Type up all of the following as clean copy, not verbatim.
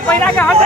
पहिला के हट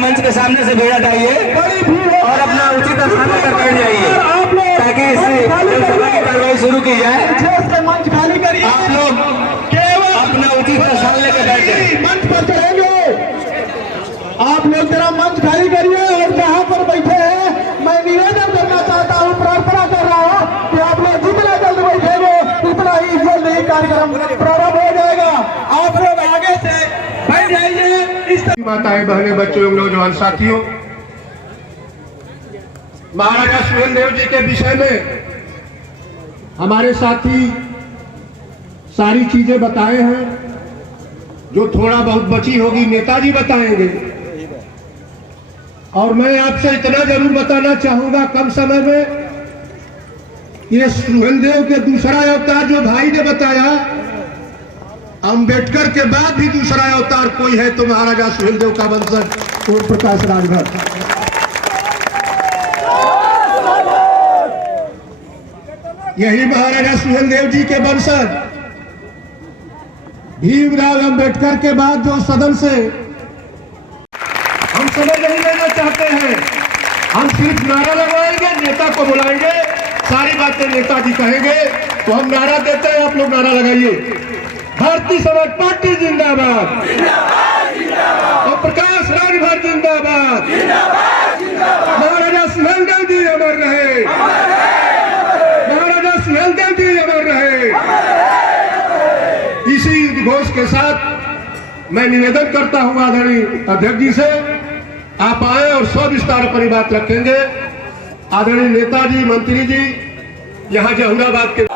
मंच के सामने से भीड़ हटाइए और अपना उचित स्थान पर बैठ जाइए ताकि सभा की कार्रवाई शुरू की जाए। मंच खाली करिए। आप लोग केवल अपना उचित स्थान लेकर बैठ जाइए। मंच पर चढ़ेंगे आप लोग, जरा मंच खाली करिए और जहाँ पर बैठे हैं मैं निवेदन करना चाहता हूँ, प्रार्थना कर रहा हूँ कि आप लोग जितना जल्द बैठेंगे उतना ही जल्द ही कार्यक्रम प्रारंभ हो जाएगा। आप लोग आगे से बैठ जाइए। माताएं, बहनें, बच्चों, नौजवान साथियों, महाराजा सुहेलदेव जी के विषय में हमारे साथी सारी चीजें बताए हैं। जो थोड़ा बहुत बची होगी नेताजी बताएंगे। और मैं आपसे इतना जरूर बताना चाहूंगा कम समय में, ये सुहेलदेव के दूसरा अवतार जो भाई ने बताया, अंबेडकर के बाद भी दूसरा अवतार कोई है तो महाराजा सुहेलदेव का वंशज ओम प्रकाश राजभर। यही महाराजा सुहेलदेव जी के वंशज भीमराव अंबेडकर के बाद जो सदन से हम समय नहीं लेना चाहते हैं, हम सिर्फ नारा लगवाएंगे, नेता को बुलाएंगे, सारी बातें नेताजी कहेंगे तो हम नारा देते हैं, आप लोग नारा लगाइए। भारतीय समाज पार्टी जिंदाबाद, और प्रकाश राजभर जिंदाबाद, महाराजा सुहेलदेव जी अमर रहे, महाराजा सुहेलदेव जी अमर रहे। इसी उद्घोष के साथ मैं निवेदन करता हूं आदरणीय अध्यक्ष जी से, आप आए और सविस्तार पर बात रखेंगे। आदरणीय नेताजी, मंत्री जी यहाँ जहुराबाद के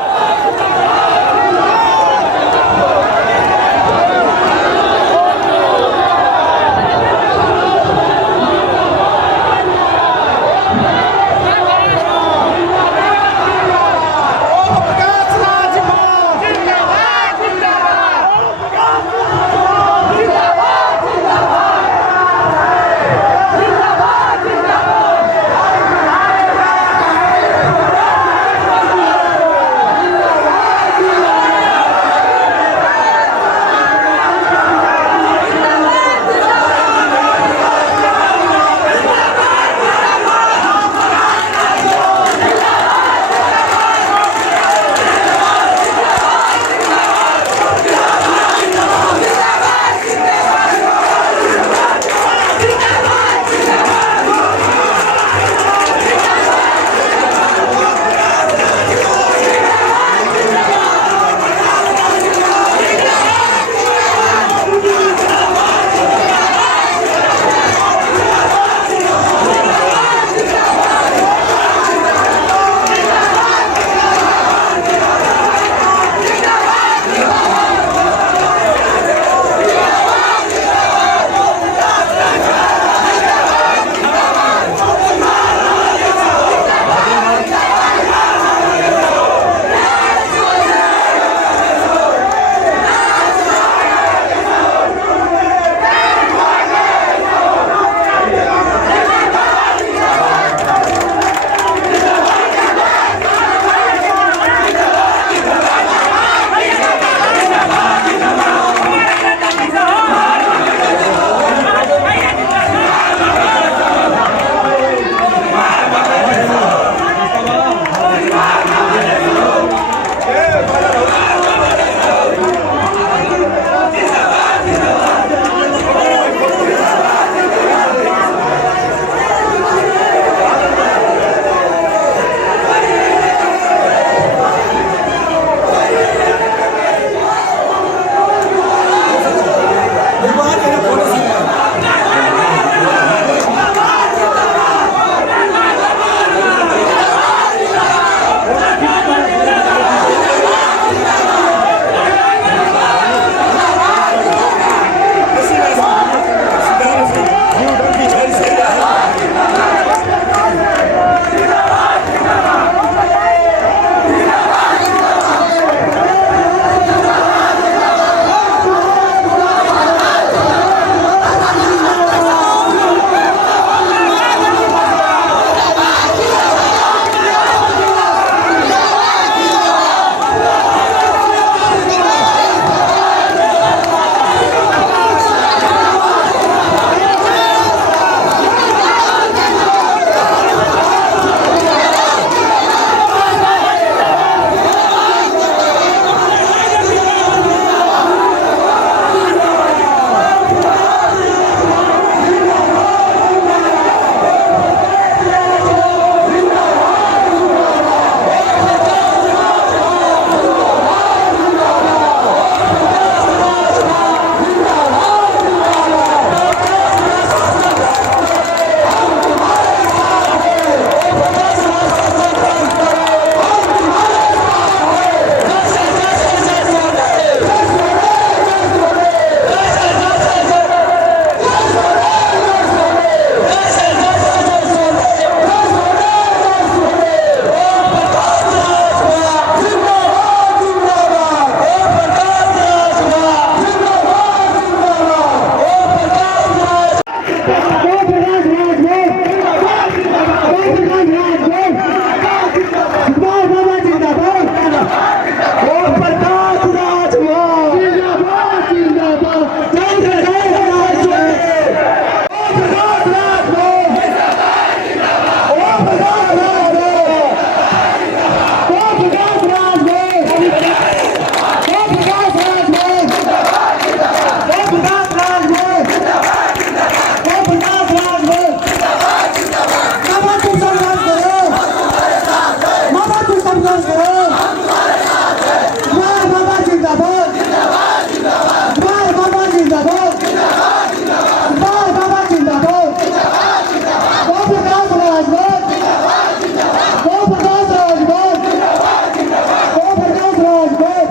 राज बोल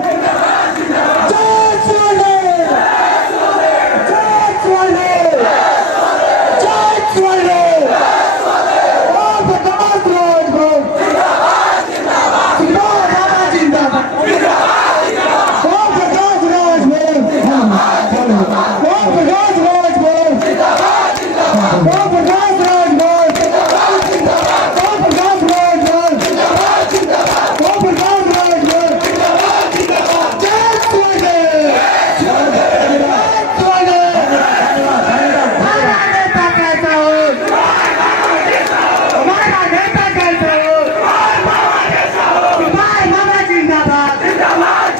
जय शिवने जय शिवने जय शिवने ओम प्रकाश राज बोल जिंदाबाद जिंदाबाद ओम प्रकाश राज बोल ओम प्रकाश राज बोल ओम प्रकाश राज बोल ओम प्रकाश राज बोल ओम प्रकाश राज बोल जय शिवने हमारा नेता कैसा हो हमारा नेता कैसा हो भाई मामा जिंदाबाद धन्यवाद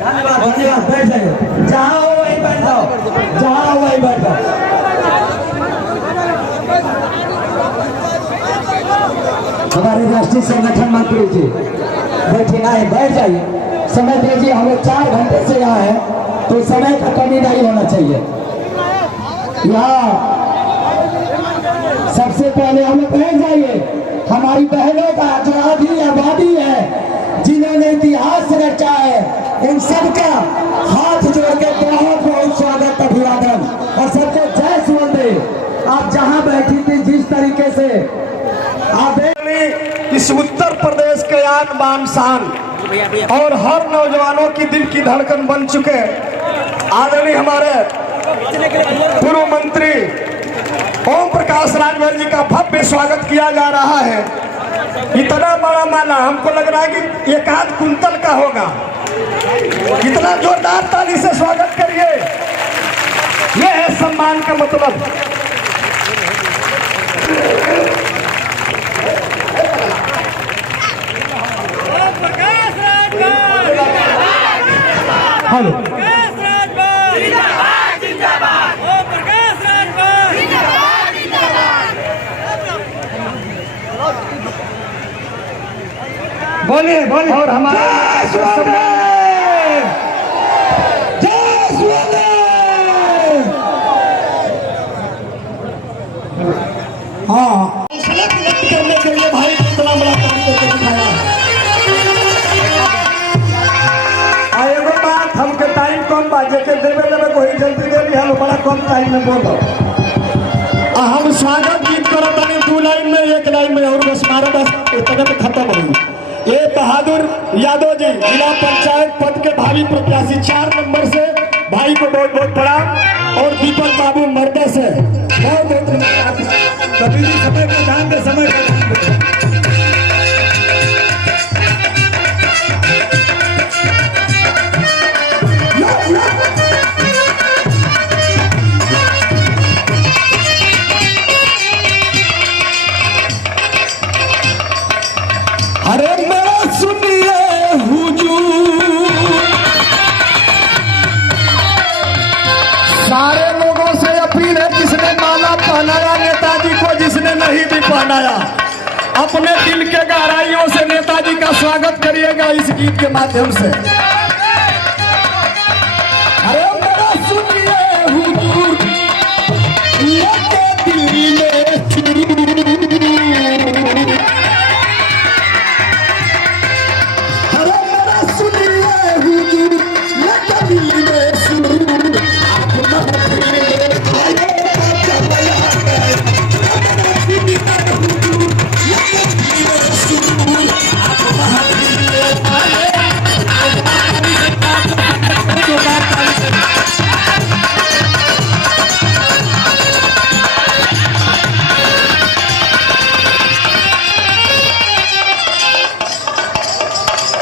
धन्यवाद बैठ जाइए जहाँ हो वहीं बैठ जाओ जहाँ हो वहीं बैठ जाओ हमारे राष्ट्रीय संगठन मंत्री जी बैठे आए बैठ जाइए समय दीजिए हम लोग 4 घंटे से यहाँ है तो समय का कमी नहीं होना चाहिए यहाँ सबसे पहले हम लोग बैठ जाइए हमारी बहनों का जो आधी आबादी है जिन्होंने इतिहास रचा है उन सबका हाथ जोड़ के बहुत बहुत स्वागत अभिवादन और सबको जय सुवंदे। आप जहां बैठी थी जिस तरीके से आप इस उत्तर प्रदेश के आन बान शान और हर नौजवानों की दिल की धड़कन बन चुके आदरणीय हमारे पूर्व मंत्री ओम प्रकाश राजभर जी का भव्य स्वागत किया जा रहा है। इतना बड़ा माला हमको लग रहा है कि 1 कुंतल का होगा। इतना जोरदार ताली से स्वागत करिए। यह है सम्मान का मतलब। हेलो बोलिए बोलिए और हमारा हाँ करने के लिए भाई इतना बड़ा काम करके दिखाया। एगो बात हमके टाइम कम बाजे के देवे कोई जल्दी देवी हम बड़ा कम टाइम में बोलो। हम स्वागत गीत करो तनी 2 लाइन में 1 लाइन में और बस मारा बस इतना तो खत्म हो गई। ये बहादुर यादव जी जिला पंचायत पद के भावी प्रत्याशी 4 नंबर से भाई को बहुत बहुत प्रणाम और दीपक बाबू मर्दा से बहुत बहुत कभी भी समय का ध्यान दे समय का ध्यान दे। अरे मेरा सुनिए हुजूर सारे लोगों से अपील है जिसने माला पहनाया नेताजी को जिसने नहीं भी पहनाया अपने दिल के गहराइयों से नेताजी का स्वागत करिएगा इस गीत के माध्यम से। अरे मेरा सुनिए हुजूर ये के दिल में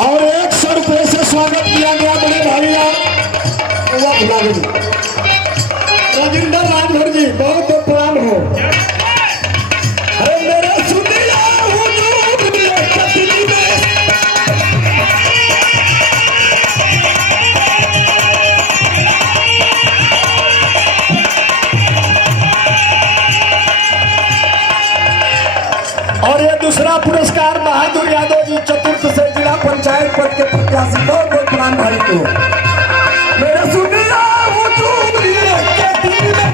और 100 रुपये से स्वागत किया गया बड़े भाई राजेंद्र राजभर जी बहुत बहुत प्रणाम हो। अरे मेरा सुनिया हुजूर ये कतली में और ये दूसरा पुरस्कार बहादुर यादव जी चतुर्थ से जिला पंचायत पद के प्रत्याशी बहुत बहुत प्रणाम भाई को। मेरा सुनिया हुजूर ये कतली में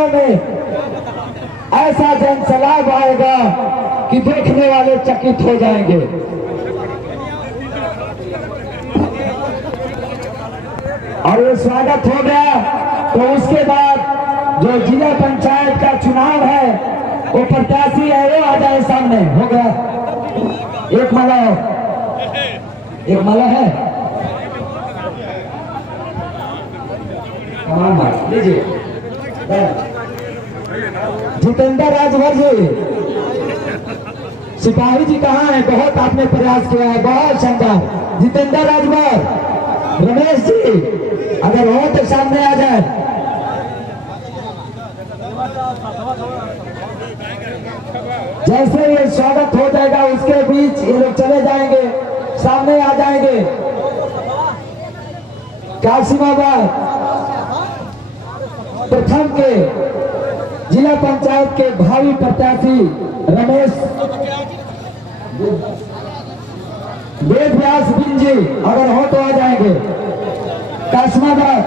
जिलों में ऐसा जनसैलाब आएगा कि देखने वाले चकित हो जाएंगे। और ये स्वागत हो गया तो उसके बाद जो जिला पंचायत का चुनाव है वो प्रत्याशी है वो आ जाए सामने। हो गया एक माला है लीजिए। जितेंद्र राजभर जी, सिपाही जी कहाँ है? बहुत आपने प्रयास किया है, बहुत शानदार। जितेंद्र राजभर, रमेश जी अगर हो तो सामने आ जाए। जैसे ये स्वागत हो जाएगा उसके बीच ये लोग चले जाएंगे, सामने आ जाएंगे। कासिमाबाद प्रथम के जिला पंचायत के भावी प्रत्याशी रमेश वेद व्यास बिन जी अगर हो तो आ जाएंगे। कासिमाबाद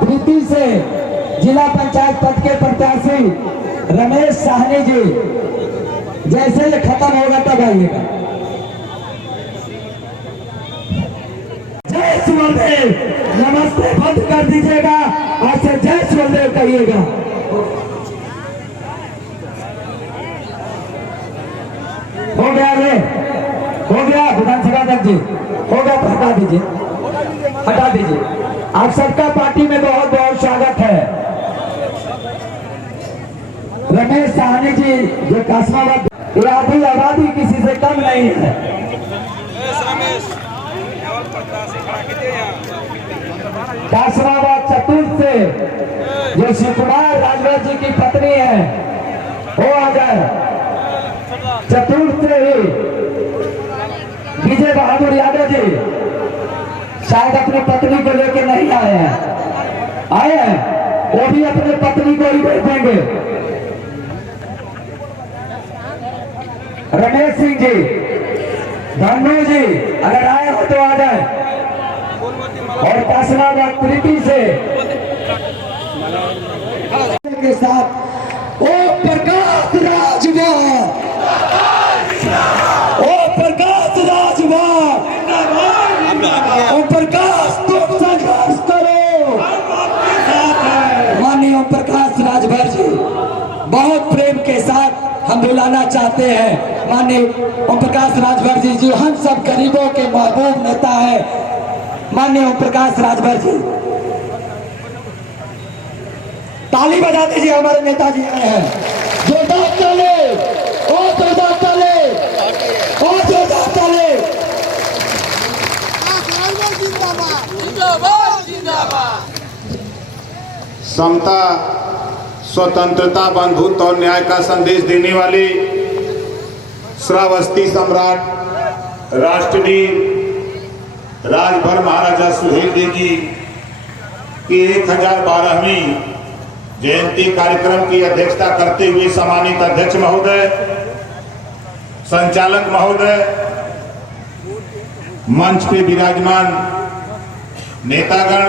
प्रीति से जिला पंचायत पद के प्रत्याशी रमेश साहनी जी, जैसे ये खत्म होगा तब आइएगा। जय सुवरदेव, नमस्ते बंद कर दीजिएगा, आज से जय सुवरदेव कहिएगा। हो गया रे, हो गया विधानसभा अध्यक्ष जी, हो गया तो हटा दीजिए, हटा दीजिए। आप सबका पार्टी में बहुत बहुत स्वागत है। रमेश साहनी जी जो कासिमाबाद आबादी किसी से कम नहीं है। कासिमाबाद चतुर्थ से जो शिव कुमार राजभर जी की पत्नी है वो आ जाए। चतुर्थ से ही विजय बहादुर यादव जी शायद अपनी पत्नी को लेकर नहीं आए हैं, आए हैं वो भी अपनी पत्नी को ही भेजेंगे। रमेश सिंह जी, धनु जी अगर आए हो तो आ जाए। और कासिमाबाद प्रीति से के साथ ओ प्रकाश राजभर, ओ प्रकाश राजभर, ओ प्रकाश तुम संघर्ष करो। माननीय ओम प्रकाश राजभर जी बहुत प्रेम के साथ हम बुलाना चाहते हैं। माननीय ओम प्रकाश राजभर जी जो हम सब गरीबों के महबूब नेता है, माननीय ओम प्रकाश राजभर जी ताली बजा दीजिए। हमारे नेताजी आए हैं, जोरदार ताली, और जोरदार ताली, और जोरदार ताली। समता, स्वतंत्रता, बंधुत्व और न्याय का संदेश देने वाले श्रावस्ती सम्राट राष्ट्रवीर राजभर महाराजा सुहेल देव जी की 1012वीं जयंती कार्यक्रम की अध्यक्षता करते हुए सम्मानित अध्यक्ष महोदय, संचालक महोदय, मंच पे विराजमान नेतागण,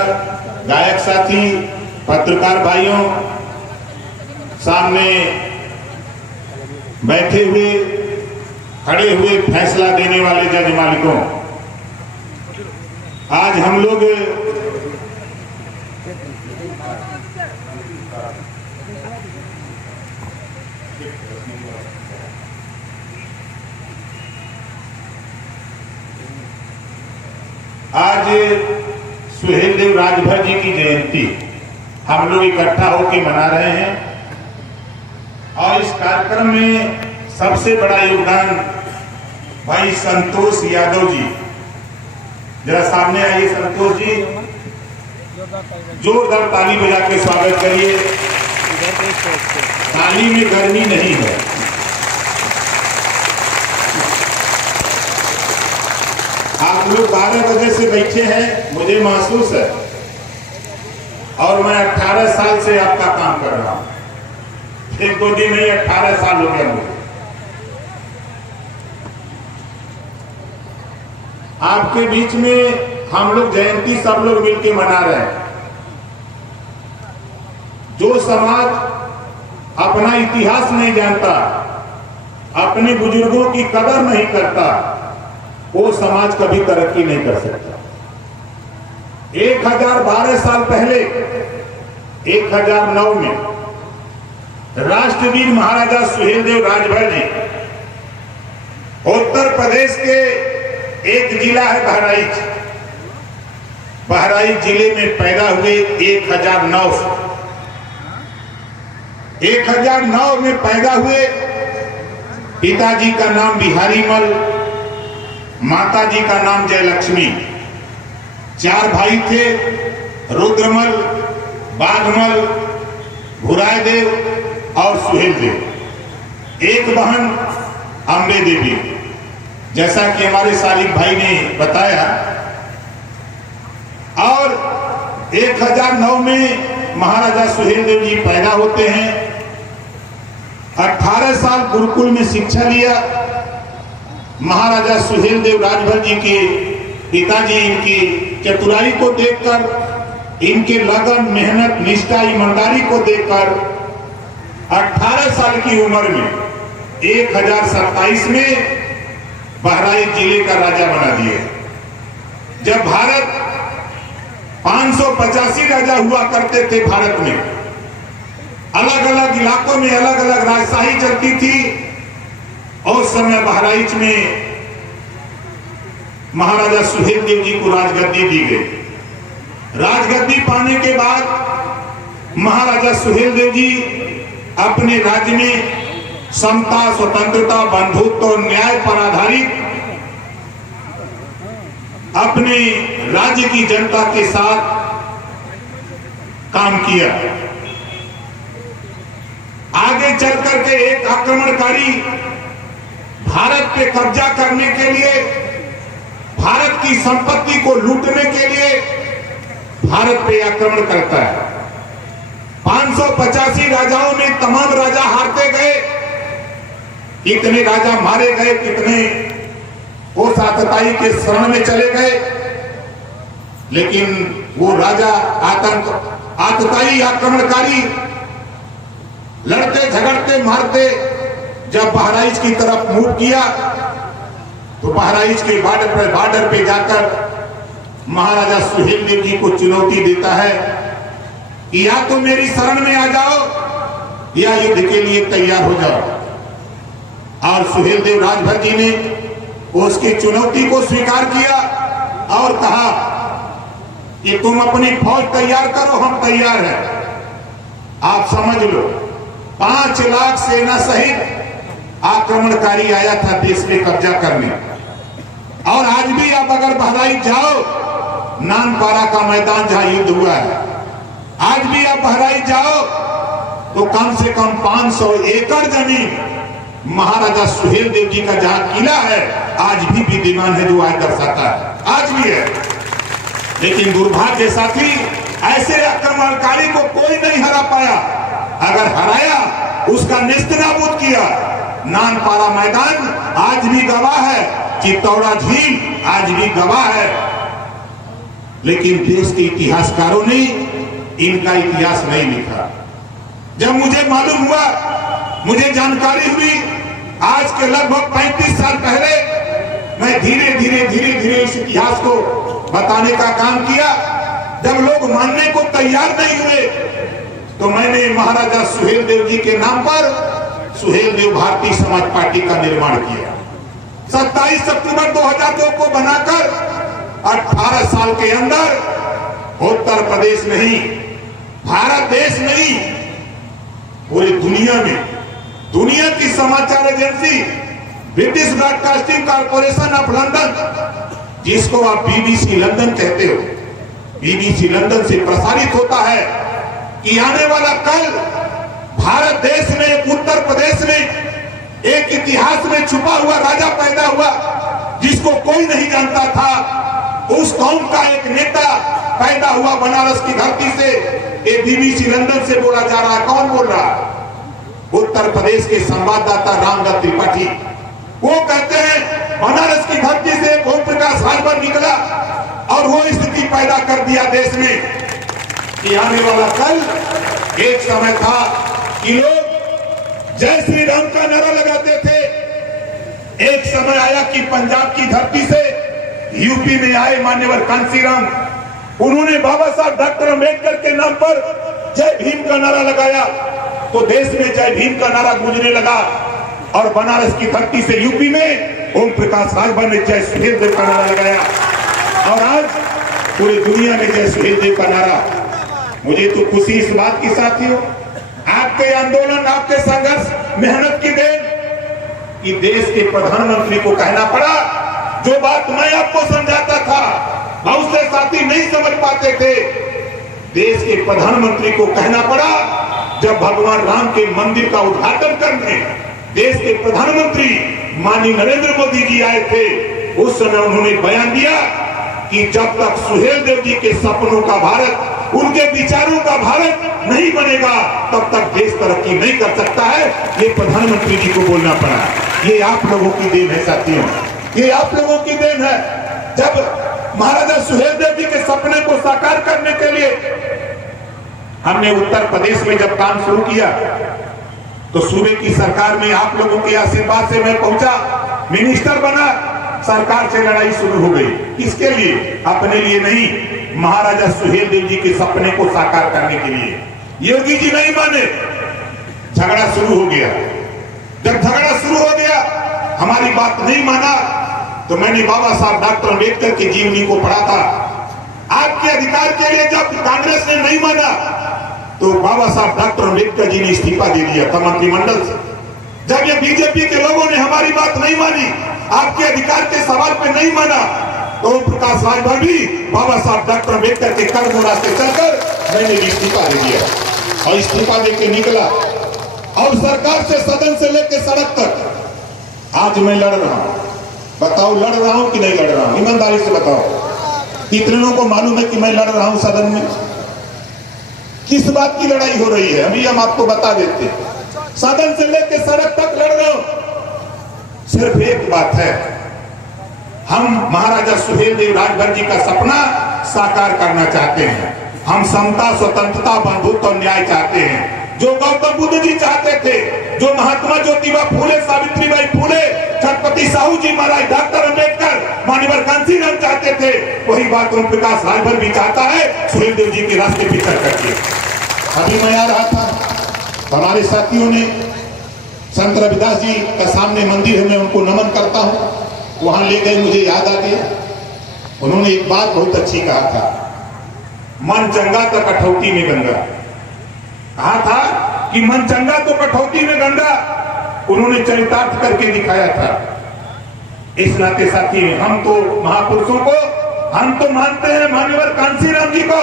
गायक साथी, पत्रकार भाइयों, सामने बैठे हुए, खड़े हुए फैसला देने वाले जज मालिकों, आज हम लोग आज सुहेल देव राजभर जी की जयंती हम लोग इकट्ठा होकर मना रहे हैं। और इस कार्यक्रम में सबसे बड़ा योगदान भाई संतोष यादव जी, जरा सामने आइए संतोष जी, जोरदार ताली बजा के स्वागत करिए। ताली में गर्मी नहीं है। आप लोग 12 बजे से बैठे हैं, मुझे महसूस है, और मैं 18 साल से आपका काम कर रहा हूं। एक दो दिन नहीं, 18 साल हो गया मुझे। आपके बीच में हम लोग जयंती सब लोग मिलकर मना रहे हैं। जो समाज अपना इतिहास नहीं जानता, अपने बुजुर्गों की कदर नहीं करता, वो समाज कभी तरक्की नहीं कर सकता। 1012 साल पहले 1009 में राष्ट्रवीर महाराजा सुहेलदेव राजभर जी उत्तर प्रदेश के एक जिला है बहराइच, बहराइच जिले में पैदा हुए 1009 में पैदा हुए। पिताजी का नाम बिहारी मल, माताजी का नाम जयलक्ष्मी। 4 भाई थे, रुद्रमल, बाघमल, भुरायदेव और सुहेलदेव। एक बहन अम्बे देवी। जैसा कि हमारे सालिक भाई ने बताया, और 1009 में महाराजा सुहेलदेव जी पैदा होते हैं। 18 साल गुरुकुल में शिक्षा लिया। महाराजा सुहेलदेव राजभर जी के पिताजी इनकी चतुराई को देखकर, इनके लगन, मेहनत, निष्ठा, ईमानदारी को देखकर 18 साल की उम्र में 1027 में बहराइच जिले का राजा बना दिए। जब भारत 585 राजा हुआ करते थे भारत में, अलग अलग इलाकों में अलग अलग राजशाही चलती थी, और उस समय बहराइच में महाराजा सुहेलदेव जी को राजगद्दी दी गई। राजगद्दी पाने के बाद महाराजा सुहेलदेव जी अपने राज्य में समता, स्वतंत्रता, बंधुत्व और न्याय पर आधारित अपने राज्य की जनता के साथ काम किया। आगे चल करके एक आक्रमणकारी भारत पे कब्जा करने के लिए, भारत की संपत्ति को लूटने के लिए भारत पे आक्रमण करता है। 585 राजाओं में तमाम राजा हारते गए, कितने राजा मारे गए, कितने वो आतताई के शरण में चले गए। लेकिन वो राजा आतताई आक्रमणकारी लड़ते झगड़ते मारते जब बहराइच की तरफ मूव किया, तो बहराइच के बॉर्डर पे जाकर महाराजा सुहेलदेव जी को चुनौती देता है कि या तो मेरी शरण में आ जाओ या युद्ध के लिए तैयार हो जाओ। और सुहेलदेव राजभर जी ने उसकी चुनौती को स्वीकार किया और कहा कि तुम अपनी फौज तैयार करो, हम तैयार हैं। आप समझ लो, 5 लाख सेना सहित आक्रमणकारी आया था देश में कब्जा करने। और आज भी आप अगर बहराइच जाओ, नानपारा का मैदान जहां युद्ध हुआ है, आज भी आप बहराइच जाओ तो कम से कम 500 एकड़ जमीन महाराजा सुहेलदेव जी का जहां किला है, आज भी विद्यमान है, जो आज दर्शाता है, आज भी है। लेकिन दुर्भाग्य साथी, ऐसे आक्रमणकारी को कोई नहीं हरा पाया। अगर हराया, उसका नेस्तनाबूद किया। नानपारा मैदान आज भी गवाह है, चित्तौरा झील आज भी गवाह है। लेकिन देश के इतिहासकारों ने इनका इतिहास नहीं लिखा। जब मुझे मालूम हुआ, मुझे जानकारी हुई, आज के लगभग 35 साल पहले मैं धीरे धीरे इस इतिहास को बताने का काम किया। जब लोग मानने को तैयार नहीं हुए, तो मैंने महाराजा सुहेलदेव जी के नाम पर सुहेलदेव भारतीय समाज पार्टी का निर्माण किया। 27 अक्टूबर 2002 को बनाकर 18 साल के अंदर उत्तर प्रदेश नहीं, भारत देश नहीं, पूरी दुनिया में, दुनिया की समाचार agency British broadcasting corporation of London, जिसको आप बीबीसी लंदन कहते हो, बीबीसी लंदन से प्रसारित होता है कि आने वाला कल भारत देश में, उत्तर प्रदेश में एक इतिहास में छुपा हुआ राजा पैदा हुआ, जिसको कोई नहीं जानता था। उस कौम का एक नेता पैदा हुआ बनारस की धरती से। ये बीबीसी लंदन से बोला जा रहा है। कौन बोल रहा है? उत्तर प्रदेश के संवाददाता रामदत्त त्रिपाठी। वो कहते हैं बनारस की धरती से ओम प्रकाश प्रकाश राजभर निकला और वो स्थिति पैदा कर दिया देश में कि आने वाला कल एक समय था कि लोग जय श्री राम का नारा लगाते थे। एक समय आया कि पंजाब की धरती से यूपी में आए मान्यवर कांसीराम, उन्होंने बाबा साहब डॉक्टर अम्बेडकर के नाम पर जय भीम का नारा लगाया, तो देश में जय भीम का नारा गूंजने लगा। और बनारस की धरती से यूपी में ओम प्रकाश राजभर ने जय सुहेल देव का नारा लगाया और आज पूरी दुनिया में जय सुहेल देव का नारा। मुझे तो खुशी इस बात की साथियों, आपके आंदोलन, आपके संघर्ष, मेहनत की देन कि देश के प्रधानमंत्री को कहना पड़ा जो बात मैं आपको समझाता था, बहुत से साथी नहीं समझ पाते थे। देश के प्रधानमंत्री को कहना पड़ा जब भगवान राम के मंदिर का उद्घाटन करने देश के प्रधानमंत्री माननीय नरेंद्र मोदी जी आए थे, उस समय उन्होंने बयान दिया कि जब तक सुहेल देव जी के सपनों का भारत, उनके विचारों का भारत नहीं बनेगा तब तक देश तरक्की नहीं कर सकता है। ये प्रधानमंत्री जी को बोलना पड़ा। ये आप लोगों की देन है साथियों, ये आप लोगों की देन है। जब महाराजा सुहेल देव जी के सपने को साकार करने के लिए हमने उत्तर प्रदेश में जब काम शुरू किया तो सूबे की सरकार में आप लोगों के आशीर्वाद से मैं पहुंचा, मिनिस्टर बना, सरकार से लड़ाई शुरू हो गई। किसके लिए? अपने लिए नहीं, महाराजा सुहेल देव जी के सपने को साकार करने के लिए। योगी जी नहीं माने, झगड़ा शुरू हो गया। जब झगड़ा शुरू हो गया, हमारी बात नहीं माना, तो मैंने बाबा साहब डॉक्टर अम्बेडकर की जीवनी को पढ़ा था। आपके अधिकार के लिए जब कांग्रेस ने नहीं माना तो बाबा साहब डॉक्टर अम्बेडकर जी ने इस्तीफा दे दिया था मंत्रिमंडल से। जब ये बीजेपी के लोगों ने हमारी बात नहीं मानी, आपके अधिकार के सवाल पे नहीं माना, तो ओम प्रकाश राजभर भी बाबा साहब डॉक्टर अम्बेडकर के कर्म रास्ते चलकर मैंने भी इस्तीफा दे दिया और इस्तीफा देके निकला और सरकार से, सदन से लेकर सड़क तक आज मैं लड़ रहा हूं। बताओ लड़ रहा हूं कि नहीं लड़ रहा हूं? ईमानदारी से बताओ। कितने लोगों को मालूम है कि मैं लड़ रहा हूं सदन में? किस बात की लड़ाई हो रही है अभी हम आपको बता देते हैं। सदन से लेकर सड़क तक लड़ रहा हूं। सिर्फ एक बात है, हम महाराजा सुहेल देव राजभर जी का सपना साकार करना चाहते हैं। हम समता, स्वतंत्रता, बंधुत्व और न्याय चाहते हैं, जो गौतम बुद्ध जी चाहते थे, जो महात्मा ज्योतिबा फूले, सावित्रीबाई फूले, छत्रपति साहू जी महाराज, डॉक्टर अम्बेडकर, मान्यवर कांसीराम चाहते थे, वही बात ओम प्रकाश राजभर भी चाहता है। सुहेल देव जी के रास्ते पे चल करके अभी मैं आ रहा था, हमारे साथियों ने संत रविदास जी का सामने मंदिर है, मैं उनको नमन करता हूं, वहां ले गए, मुझे याद आ गया। उन्होंने एक बात बहुत अच्छी कहा था, मन चंगा तो कठौती में गंगा। कहा था कि मन चंगा तो कठौती में गंगा, उन्होंने चरितार्थ करके दिखाया था। इस नाते साथी हम तो महापुरुषों को, हम तो मानते हैं मान्यवर कांसीराम जी को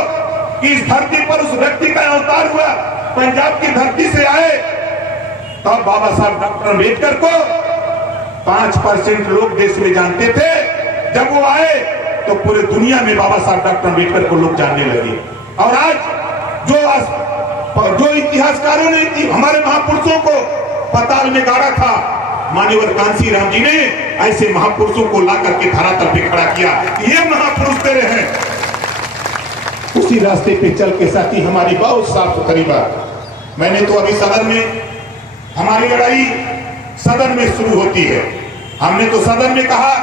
कि इस धरती पर उस व्यक्ति का अवतार हुआ, पंजाब की धरती से आए। तब बाबा साहब डॉक्टर अम्बेडकर को 5% लोग देश में जानते थे, जब वो आए तो पूरे दुनिया में बाबा साहब डॉक्टर अम्बेडकर को लोग जानने लगे। और आज जो इतिहासकारों ने हमारे महापुरुषों को पताल में गाड़ा था, मान्यवर कांसीराम जी ने ऐसे महापुरुषों को ला करके धरातल पे खड़ा किया। ये महापुरुष तेरे हैं। उसी रास्ते पे चल के साथी हमारी बहुत साफ सुथरी बात। मैंने तो अभी सदन में, हमारी लड़ाई सदन में शुरू होती है। हमने तो सदन में कहा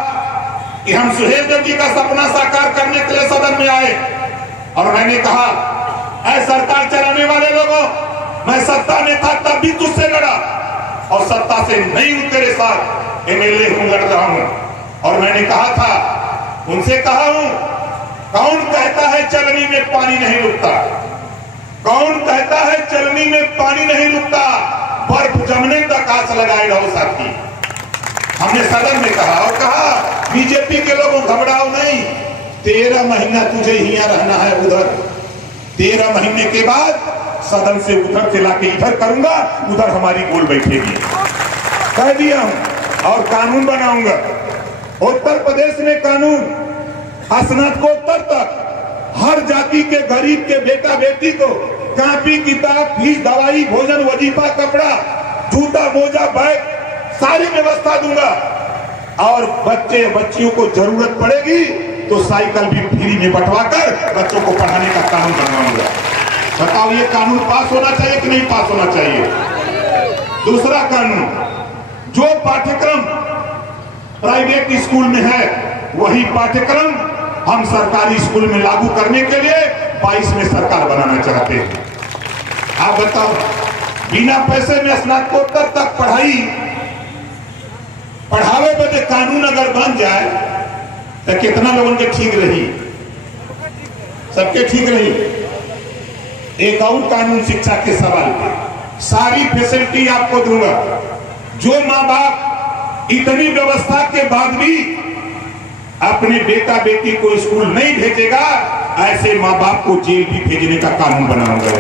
कि हम सुहेल देव जी का सपना साकार करने के लिए सदन में आए, और मैंने कहा ऐ सरकार चलाने वाले लोगों, मैं सत्ता में था तब भी तुझसे लड़ा और सत्ता से नहीं हूं, तेरे साथ एमएलए हूं, लड़ रहा हूं। और मैंने कहा था, उनसे कहा हूं, कौन कहता है चलनी में पानी नहीं रुकता? कौन कहता है चलनी में पानी नहीं रुकता? बर्फ जमने तक आस लगाए रहो साथी। हमने सदन में कहा और कहा बीजेपी के लोगों घबराओ नहीं, 13 महीना तुझे यहाँ रहना है उधर। 13 महीने के बाद सदन से उधर से लाके इधर करूंगा, उधर हमारी गोल बैठेगी, कह दिया हूं। और कानून बनाऊंगा उत्तर प्रदेश में, कानून स्नातकोत्तर तक हर जाति के गरीब के बेटा बेटी को कॉपी, किताब, फीस, दवाई, भोजन, वजीफा, कपड़ा, जूता, मोजा, बैग, सारी व्यवस्था दूंगा। और बच्चे बच्चियों को जरूरत पड़ेगी तो साइकिल भी फ्री में बंटवाकर बच्चों को पढ़ाने का कानून बनवाऊंगा। बताओ ये कानून पास होना चाहिए कि नहीं पास होना चाहिए? दूसरा कानून, जो पाठ्यक्रम प्राइवेट स्कूल में है वही पाठ्यक्रम हम सरकारी स्कूल में लागू करने के लिए 22 में सरकार बनाना चाहते हैं। आप बताओ, बिना पैसे में स्नातकोत्तर तक पढ़ाई पढ़ावे बदे कानून अगर बन जाए तो कितना लोगों के ठीक रही? सबके ठीक रही। एक और कानून शिक्षा के सवाल पे सारी फैसिलिटी आपको दूंगा। जो माँ बाप इतनी व्यवस्था के बाद भी अपने बेटा बेटी को स्कूल नहीं भेजेगा, ऐसे माँ बाप को जेल भी भेजने का कानून बनाऊंगा।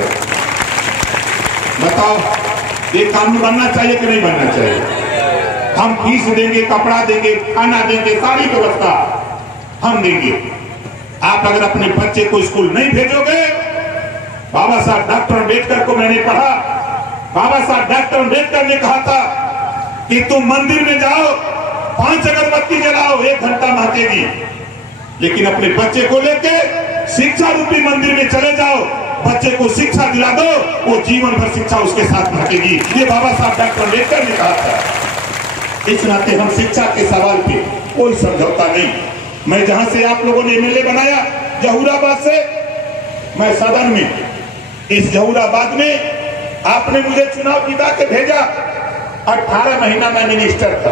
बताओ ये कानून बनना चाहिए कि नहीं बनना चाहिए? हम फीस देंगे, कपड़ा देंगे, खाना देंगे, सारी व्यवस्था हम देंगे। आप अगर अपने बच्चे को स्कूल नहीं भेजोगे, बाबा साहब डॉक्टर अम्बेडकर को मैंने पढ़ा, बाबा साहब डॉक्टर अम्बेडकर ने कहा था कि तुम मंदिर में जाओ, 5 अगरबत्ती जलाओ, 1 घंटा महकेगी, लेकिन अपने बच्चे को लेके शिक्षा रूपी मंदिर में चले जाओ, बच्चे को शिक्षा दिला दो, वो जीवन भर शिक्षा उसके साथ महकेगी। ये बाबा साहब डॉक्टर अम्बेडकर ने कहा था। इस नाते हम शिक्षा के सवाल पे कोई समझौता नहीं। मैं जहां से आप लोगों ने एमएलए बनाया जहूराबाद से, मैं सदन में इस जहूराबाद में आपने मुझे चुनाव जिता के भेजा। 18 महीना मैं मिनिस्टर था।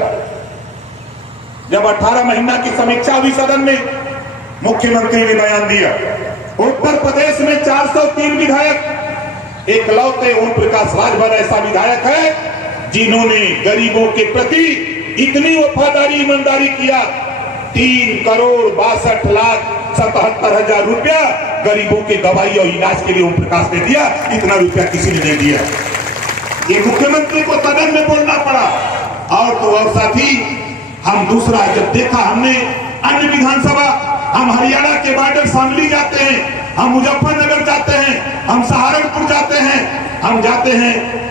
जब 18 महीना की समीक्षा हुई सदन में, मुख्यमंत्री ने बयान दिया उत्तर प्रदेश में 403 विधायक, एकलौते ओम प्रकाश राजभर ऐसा विधायक है जिन्होंने गरीबों के प्रति इतनी वफादारी ईमानदारी किया। 3,62,77,000 रुपया गरीबों के दवाई और इलाज के लिए ओम प्रकाश ने दिया। इतना रुपया किसी ने नहीं दिया। ये मुख्यमंत्री को सदन में बोलना पड़ा। और तो और साथी, हम दूसरा जब देखा हमने अन्य विधानसभा, हम हरियाणा के बॉर्डर शामली जाते हैं, हम मुजफ्फरनगर जाते हैं, हम सहारनपुर जाते हैं, हम जाते हैं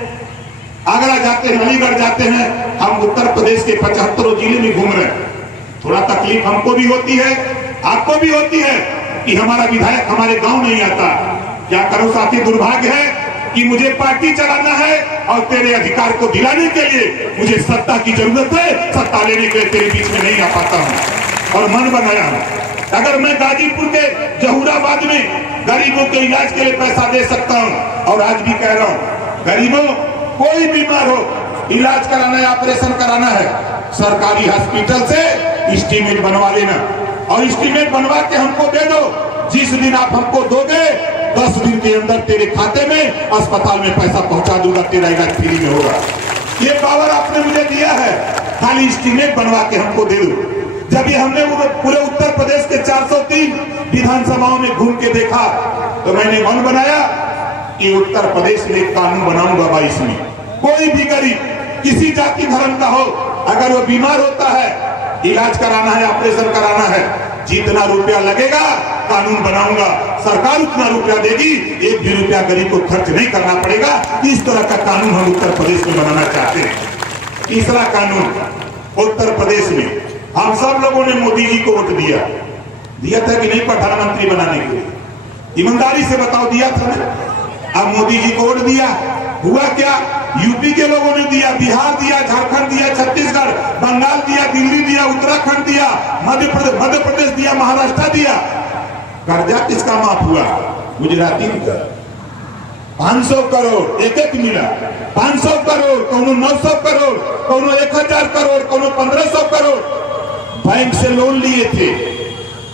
आगरा जाते हैं, अलीगढ़ जाते हैं, हम उत्तर प्रदेश के 75 जिले में घूम रहे हैं। थोड़ा तकलीफ हमको भी होती है, आपको भी होती है कि हमारा विधायक हमारे गांव नहीं आता। क्या करो साथी, दुर्भाग्य है कि मुझे पार्टी चलाना है और तेरे अधिकार को दिलाने के लिए मुझे सत्ता की जरूरत है। सत्ता लेने के लिए तेरे बीच में नहीं आ पाता हूं और मन बनाया हूं। अगर मैं गाजीपुर के जहूराबाद में गरीबों के इलाज के लिए पैसा दे सकता हूं, और आज भी कह रहा हूं, गरीबों कोई बीमार हो, इलाज कराना है, ऑपरेशन कराना है, सरकारी हॉस्पिटल से एस्टीमेट बनवा लेना और एस्टीमेट बनवा के हमको दे दो। जिस दिन आप हमको दोगे 10 दिन के अंदर तेरे खाते में अस्पताल में पैसा पहुंचा दूंगा, तेरा इलाज फ्री में होगा। ये पावर आपने मुझे दिया है, खाली एस्टीमेट बनवा के हमको दे दो। जब ये हमने पूरे उत्तर प्रदेश के 403 विधानसभाओं में घूम के देखा तो मैंने मन बनाया कि उत्तर प्रदेश में एक कानून बनाऊंगा 22 में। कोई भी गरीब किसी जाति धर्म का हो, अगर वो बीमार होता है, इलाज कराना है, ऑपरेशन कराना है, जितना रुपया लगेगा कानून बनाऊंगा, सरकार उतना रुपया देगी, 1 भी रुपया गरीब को खर्च नहीं करना पड़ेगा। इस तरह का कानून हम उत्तर प्रदेश में बनाना चाहते हैं। तीसरा कानून, उत्तर प्रदेश में हम सब लोगों ने मोदी जी को वोट दिया था कि नहीं प्रधानमंत्री बनाने के लिए? ईमानदारी से बताओ, दिया था ना? अब मोदी जी को वोट दिया, हुआ क्या? यूपी के लोगों ने दिया, बिहार दिया, झारखंड दिया, छत्तीसगढ़, बंगाल दिया, दिल्ली दिया, उत्तराखंड दिया, मध्य प्रदेश दिया, महाराष्ट्र दिया। कर्जा किसका माफ हुआ? गुजराती का 500 करोड़ एक मिला। 500 करोड़, कोनो 900 करोड़, कोनो 1000 करोड़, कोनो 1500 करोड़ बैंक से लोन लिए थे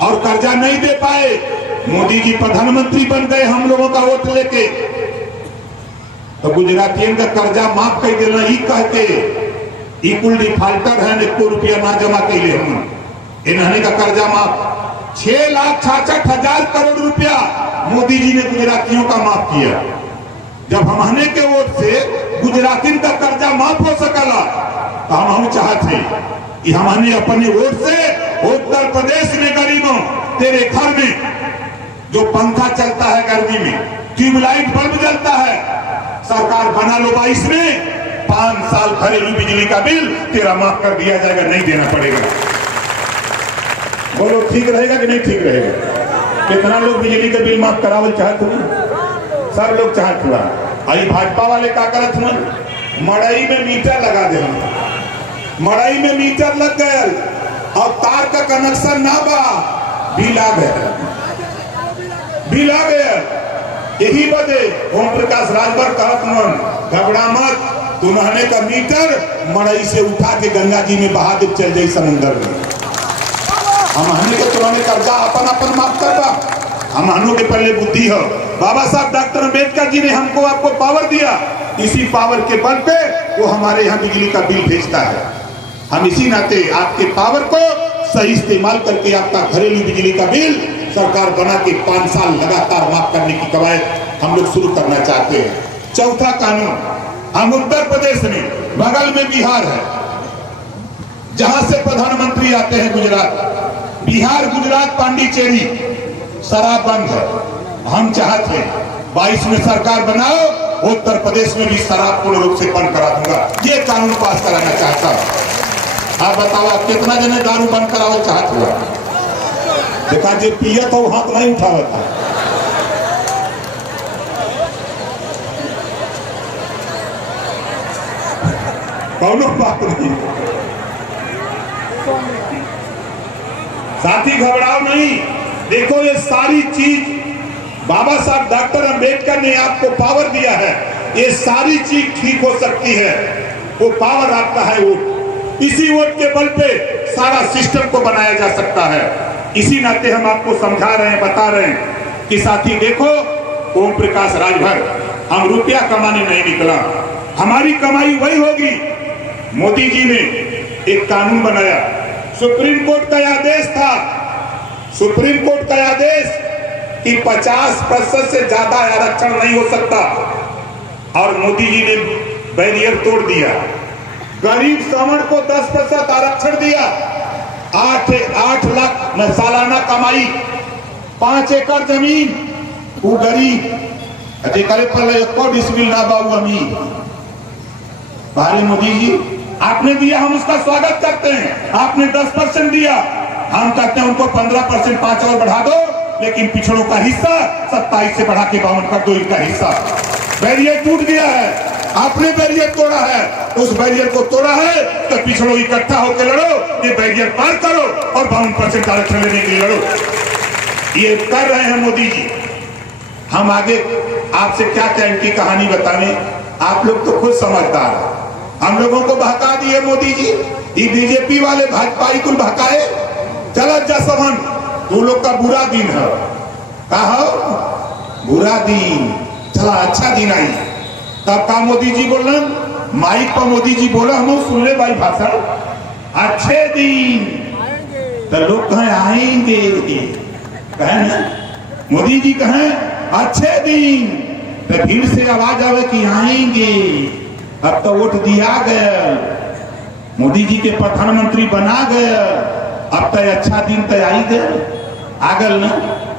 और कर्जा नहीं दे पाए। मोदी जी प्रधानमंत्री बन गए हम लोगों का वोट लेके, तो गुजरातियों का कर्जा माफ कर देना ही कह के इक्वल डिफाल्टर है, 1 रुपया ना जमा कैले हम इन्होंने का कर्जा माफ। 6,66,000 करोड़ रुपया मोदी जी ने गुजरातियों का माफ किया। जब हमने के वोट से गुजरातियों का कर्जा माफ हो सकला तो हम चाहते कि हमने अपने वोट से उत्तर प्रदेश में गरीबों, तेरे घर में जो पंखा चलता है गर्मी में, ट्यूबलाइट बल्ब जलता है, सरकार बना लो 22 में 5 साल घरेलू बिजली का बिल तेरा माफ कर दिया जाएगा, नहीं देना पड़ेगा। बोलो ठीक रहेगा कि नहीं ठीक रहेगा? कितना लोग बिजली का बिल माफ करावल चाहत हुए? सब लोग चाहत हुआ। आई भाजपा वाले का करत हुए, मड़ई में मीटर लगा दे, मड़ई में मीटर लग गए और तार का कनेक्शन ना बा, बिल आ गया, बिल आ गया। यही बदे ओम प्रकाश राजभर कहत मन घबरा मत, तुम्हारे का मीटर मड़ई से उठा के गंगा जी में बहा दे, चल जाई समुंदर में। हमने के तुम्हारे कर्जा अपन अपन माफ करवा, हम के पहले बुद्धि हो। बाबा साहब डॉक्टर अम्बेडकर जी ने हमको आपको पावर दिया, इसी पावर के बल पे वो हमारे यहाँ बिजली का बिल भेजता है। हम इसी नाते आपके पावर को सही इस्तेमाल करके आपका घरेलू बिजली का बिल सरकार बना के 5 साल लगातार माफ करने की कवायद हम लोग शुरू करना चाहते हैं। चौथा कानून, हम उत्तर प्रदेश में, बगल में बिहार है, जहां से प्रधानमंत्री आते हैं गुजरात, बिहार गुजरात पांडिचेरी शराब बंद है। हम चाहते हैं 22 में सरकार बनाओ, उत्तर प्रदेश में भी शराब पूर्ण रूप से बंद करा दूंगा, ये कानून पास कराना चाहता हूं। आप बताओ आप कितना जने दारू बंद कराओ चाहत हुआ? देखा जो पिया तो हाथ नहीं उठावता। कौनो बात नहीं, साथी घबराओ नहीं। देखो ये सारी चीज बाबा साहब डॉक्टर अंबेडकर ने आपको पावर दिया है, ये सारी चीज ठीक हो सकती है। वो पावर आपका है वोट, इसी वोट के बल पे सारा सिस्टम को बनाया जा सकता है। इसी नाते हम आपको समझा रहे हैं, बता रहे हैं कि साथी देखो ओम प्रकाश राजभर, हम रुपया कमाने नहीं निकला, हमारी कमाई वही होगी। मोदी जी ने एक कानून बनाया, सुप्रीम कोर्ट का आदेश था, सुप्रीम कोर्ट का आदेश कि 50% से ज्यादा आरक्षण नहीं हो सकता, और मोदी जी ने बैरियर तोड़ दिया। गरीब श्रमण को 10% आरक्षण दिया। 8 लाख में सालाना कमाई, 5 एकड़ जमीन, वो गरीब करे पर डिसमिल ना बाबू अमीर। भाई मोदी जी आपने दिया, हम उसका स्वागत करते हैं। आपने 10% दिया, हम कहते हैं उनको 15% 5 और बढ़ा दो, लेकिन पिछड़ों का हिस्सा 27 से बढ़ा के 52 कर दो, इनका हिस्सा। बैरियर टूट गया है, आपने बैरियर तोड़ा है, उस बैरियर को तोड़ा है तो पिछड़ों इकट्ठा होकर लड़ो, ये बैरियर पार करो और 52% आरक्षण लेने के लिए लड़ो। ये कर रहे हैं मोदी जी। हम आगे आपसे क्या क्या इनकी कहानी बताने, आप लोग तो खुद समझदार। हम लोगों को बहका दिए मोदी जी, ये बीजेपी वाले भाजपाई को बहकाए। चलो जसवन तू लोग का बुरा दिन है, कहा बुरा दिन, चला अच्छा दिन आई। तब का मोदी जी बोला, माइक पर मोदी जी बोला, हम सुन ले भाई भाषण, अच्छे दिन तो लोग कहें आएंगे, कहें ना मोदी जी कहें अच्छे दिन, तो भीड़ से आवाज आवे कि आएंगे। अब तो वोट दिया गया, मोदी जी के प्रधानमंत्री बना गया, अब तो अच्छा दिन तो आई गया, आगल ना।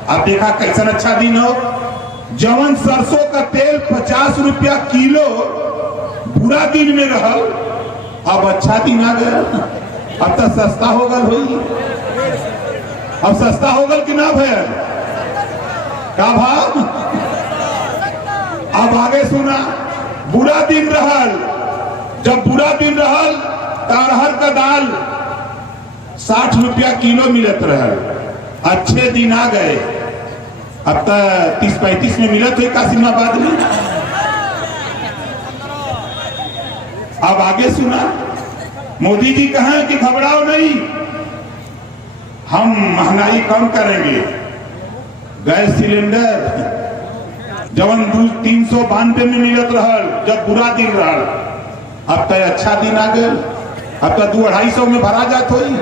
अब देखा कैसा अच्छा दिन हो, जवन सरसों का तेल 50 रुपया किलो बुरा दिन में रहा, अब अच्छा दिन आ गया, अब तो सस्ता हो गल होई। अब सस्ता हो गल कि ना भैया, का भाव? अब आगे सुना, बुरा दिन रहल, जब बुरा दिन रहल अरहर का दाल 60 रुपया किलो मिलत रहल, अच्छे दिन आ गए, अब तो 30-35 में मिलत हुई कासिमाबाद में। अब आगे सुना, मोदी जी कहें कि घबराओ नहीं, हम महंगाई कम करेंगे। गैस सिलेंडर जवन 392 में मिलत रहल जब बुरा दिन रहल, अब तो अच्छा दिन आ गए, अब तो 200-250 में भरा जात होई।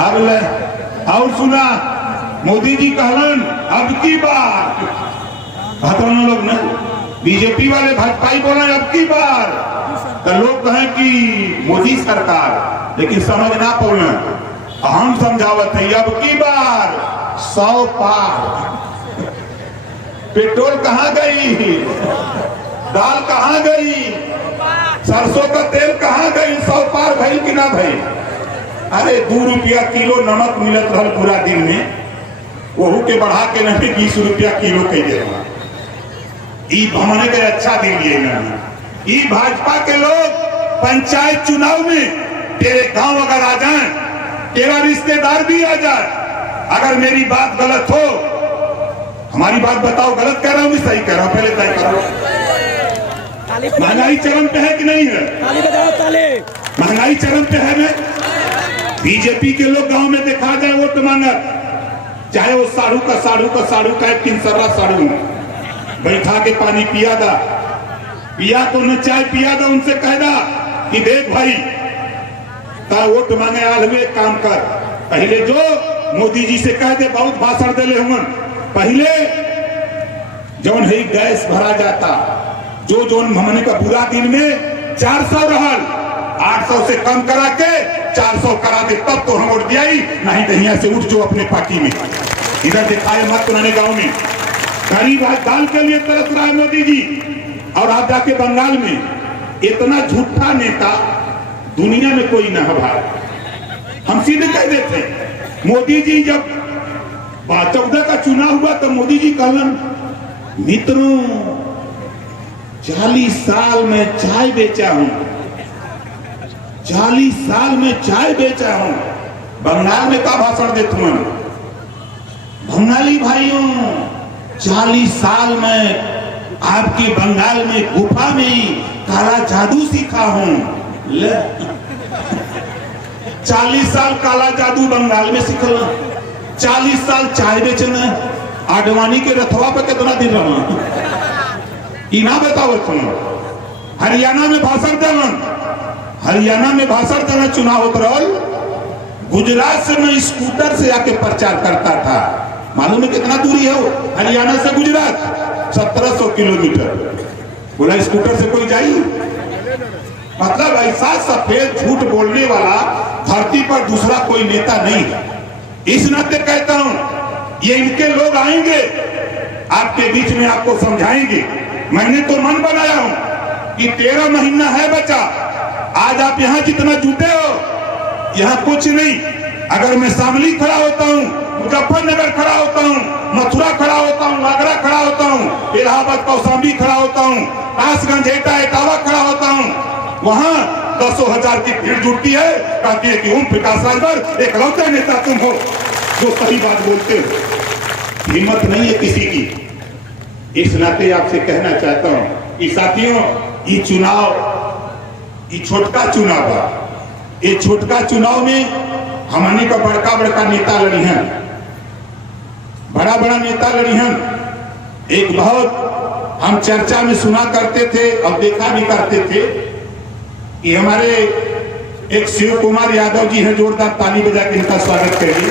अब ले और सुना, मोदी जी कहलन अब की बार, भतरन लोग ने बीजेपी वाले भाजपाई बोले अब की बार, तो लोग कहें कि मोदी सरकार, लेकिन समझ ना पौना, हम समझावत है अब की बार 100 पार। पेट्रोल कहाँ गई, दाल कहाँ गई, सरसों का तेल कहाँ गई, 100 पार भइल कि ना भइल। अरे 2 रुपया किलो नमक मिलत रहल पूरा दिन में, वहू के बढ़ा के नहीं 20 रुपया किलो कह दे। ई हमने के अच्छा दिन लिए ना। ई भाजपा के लोग पंचायत चुनाव में तेरे गांव अगर आ जाए, तेरा रिश्तेदार भी आ जाए, अगर मेरी बात गलत हो, हमारी बात बताओ, गलत कह रहा हूं कि सही कह रहा हूं, पहले तय करो। महंगाई चरम पे है कि नहीं है? महंगाई चरम पे है ना। बीजेपी के लोग गांव में देखा जाए वोट मांगत, चाहे वो साढ़ू का एक किनसरा साढ़ू बैठा के पानी पिया तो न चाय पिया था, उनसे कह दा कि देख भाई ता वोट मांगे आल हुए काम कर। पहले जो मोदी जी से कह दे, बहुत भाषण दे ले हुन, पहले जौन है गैस भरा जाता, जो हमने का बुरा दिन में 400 रहल, 800 से कम करा के 400 करा दे, तब तो हम वोट दिया ही नहीं। तो यहाँ से उठ जो अपने पार्टी में, इधर दिखाए मत उन्होंने गांव में। गरीब दाल के लिए तरस रहा है मोदी जी। और आप जाके बंगाल में, इतना झूठा नेता दुनिया में कोई ना है भाई। हम सीधे कह देते, मोदी जी जब 14 का चुनाव हुआ तो मोदी जी कहलन, मित्रों 40 साल में चाय बेचा हूं, 40 साल में चाय बेचा हूं। बंगाल में का भाषण देते हैं बंगाली भाइयों, 40 साल में आपके बंगाल में गुफा में ही काला जादू सीखा हूं। 40 साल काला जादू बंगाल में सीखल, 40 साल चाय बेचना। आडवाणी के रथवा पे कितना दिन रहा इना बताओ तुम। हरियाणा में भाषण देना, चुनाव होता रहल, गुजरात से मैं स्कूटर से आके प्रचार करता था। मालूम है कितना दूरी है वो हरियाणा से गुजरात? 1700 किलोमीटर। बोला स्कूटर से कोई जाई? मतलब ऐसा सफेद झूठ बोलने वाला धरती पर दूसरा कोई नेता नहीं है। इस नाते कहता हूं, ये इनके लोग आएंगे आपके बीच में, आपको समझाएंगे। मैंने तो मन बनाया हूं कि 13 महीना है बचा। आज आप यहां जितना जुटे हो, यहां कुछ नहीं। अगर मैं शामली खड़ा होता हूं, मुजफ्फरनगर खड़ा होता हूं, मथुरा खड़ा होता हूं, आगरा खड़ा होता हूं, इलाहाबाद कौशाम्बी खड़ा होता हूं, कासगंज एटा इटावा खड़ा होता हूं, वहां 10,000 की भीड़ जुटती है। कहती है कि ओम प्रकाश राजभर एक लौटा नेता तुम हो जो सही बात बोलते हो। हिम्मत नहीं है किसी की। इस नाते आपसे कहना चाहता हूं कि साथियों, ये चुनाव, ये छोटका चुनाव है। ये छोटका चुनाव में हमने का बड़का नेता लड़ी हैं, बड़ा नेता लड़ी हैं। एक बहुत हम चर्चा में सुना करते थे और देखा भी करते थे कि हमारे एक शिव कुमार यादव जी हैं, जोरदार ताली बजा के इनका स्वागत करिए।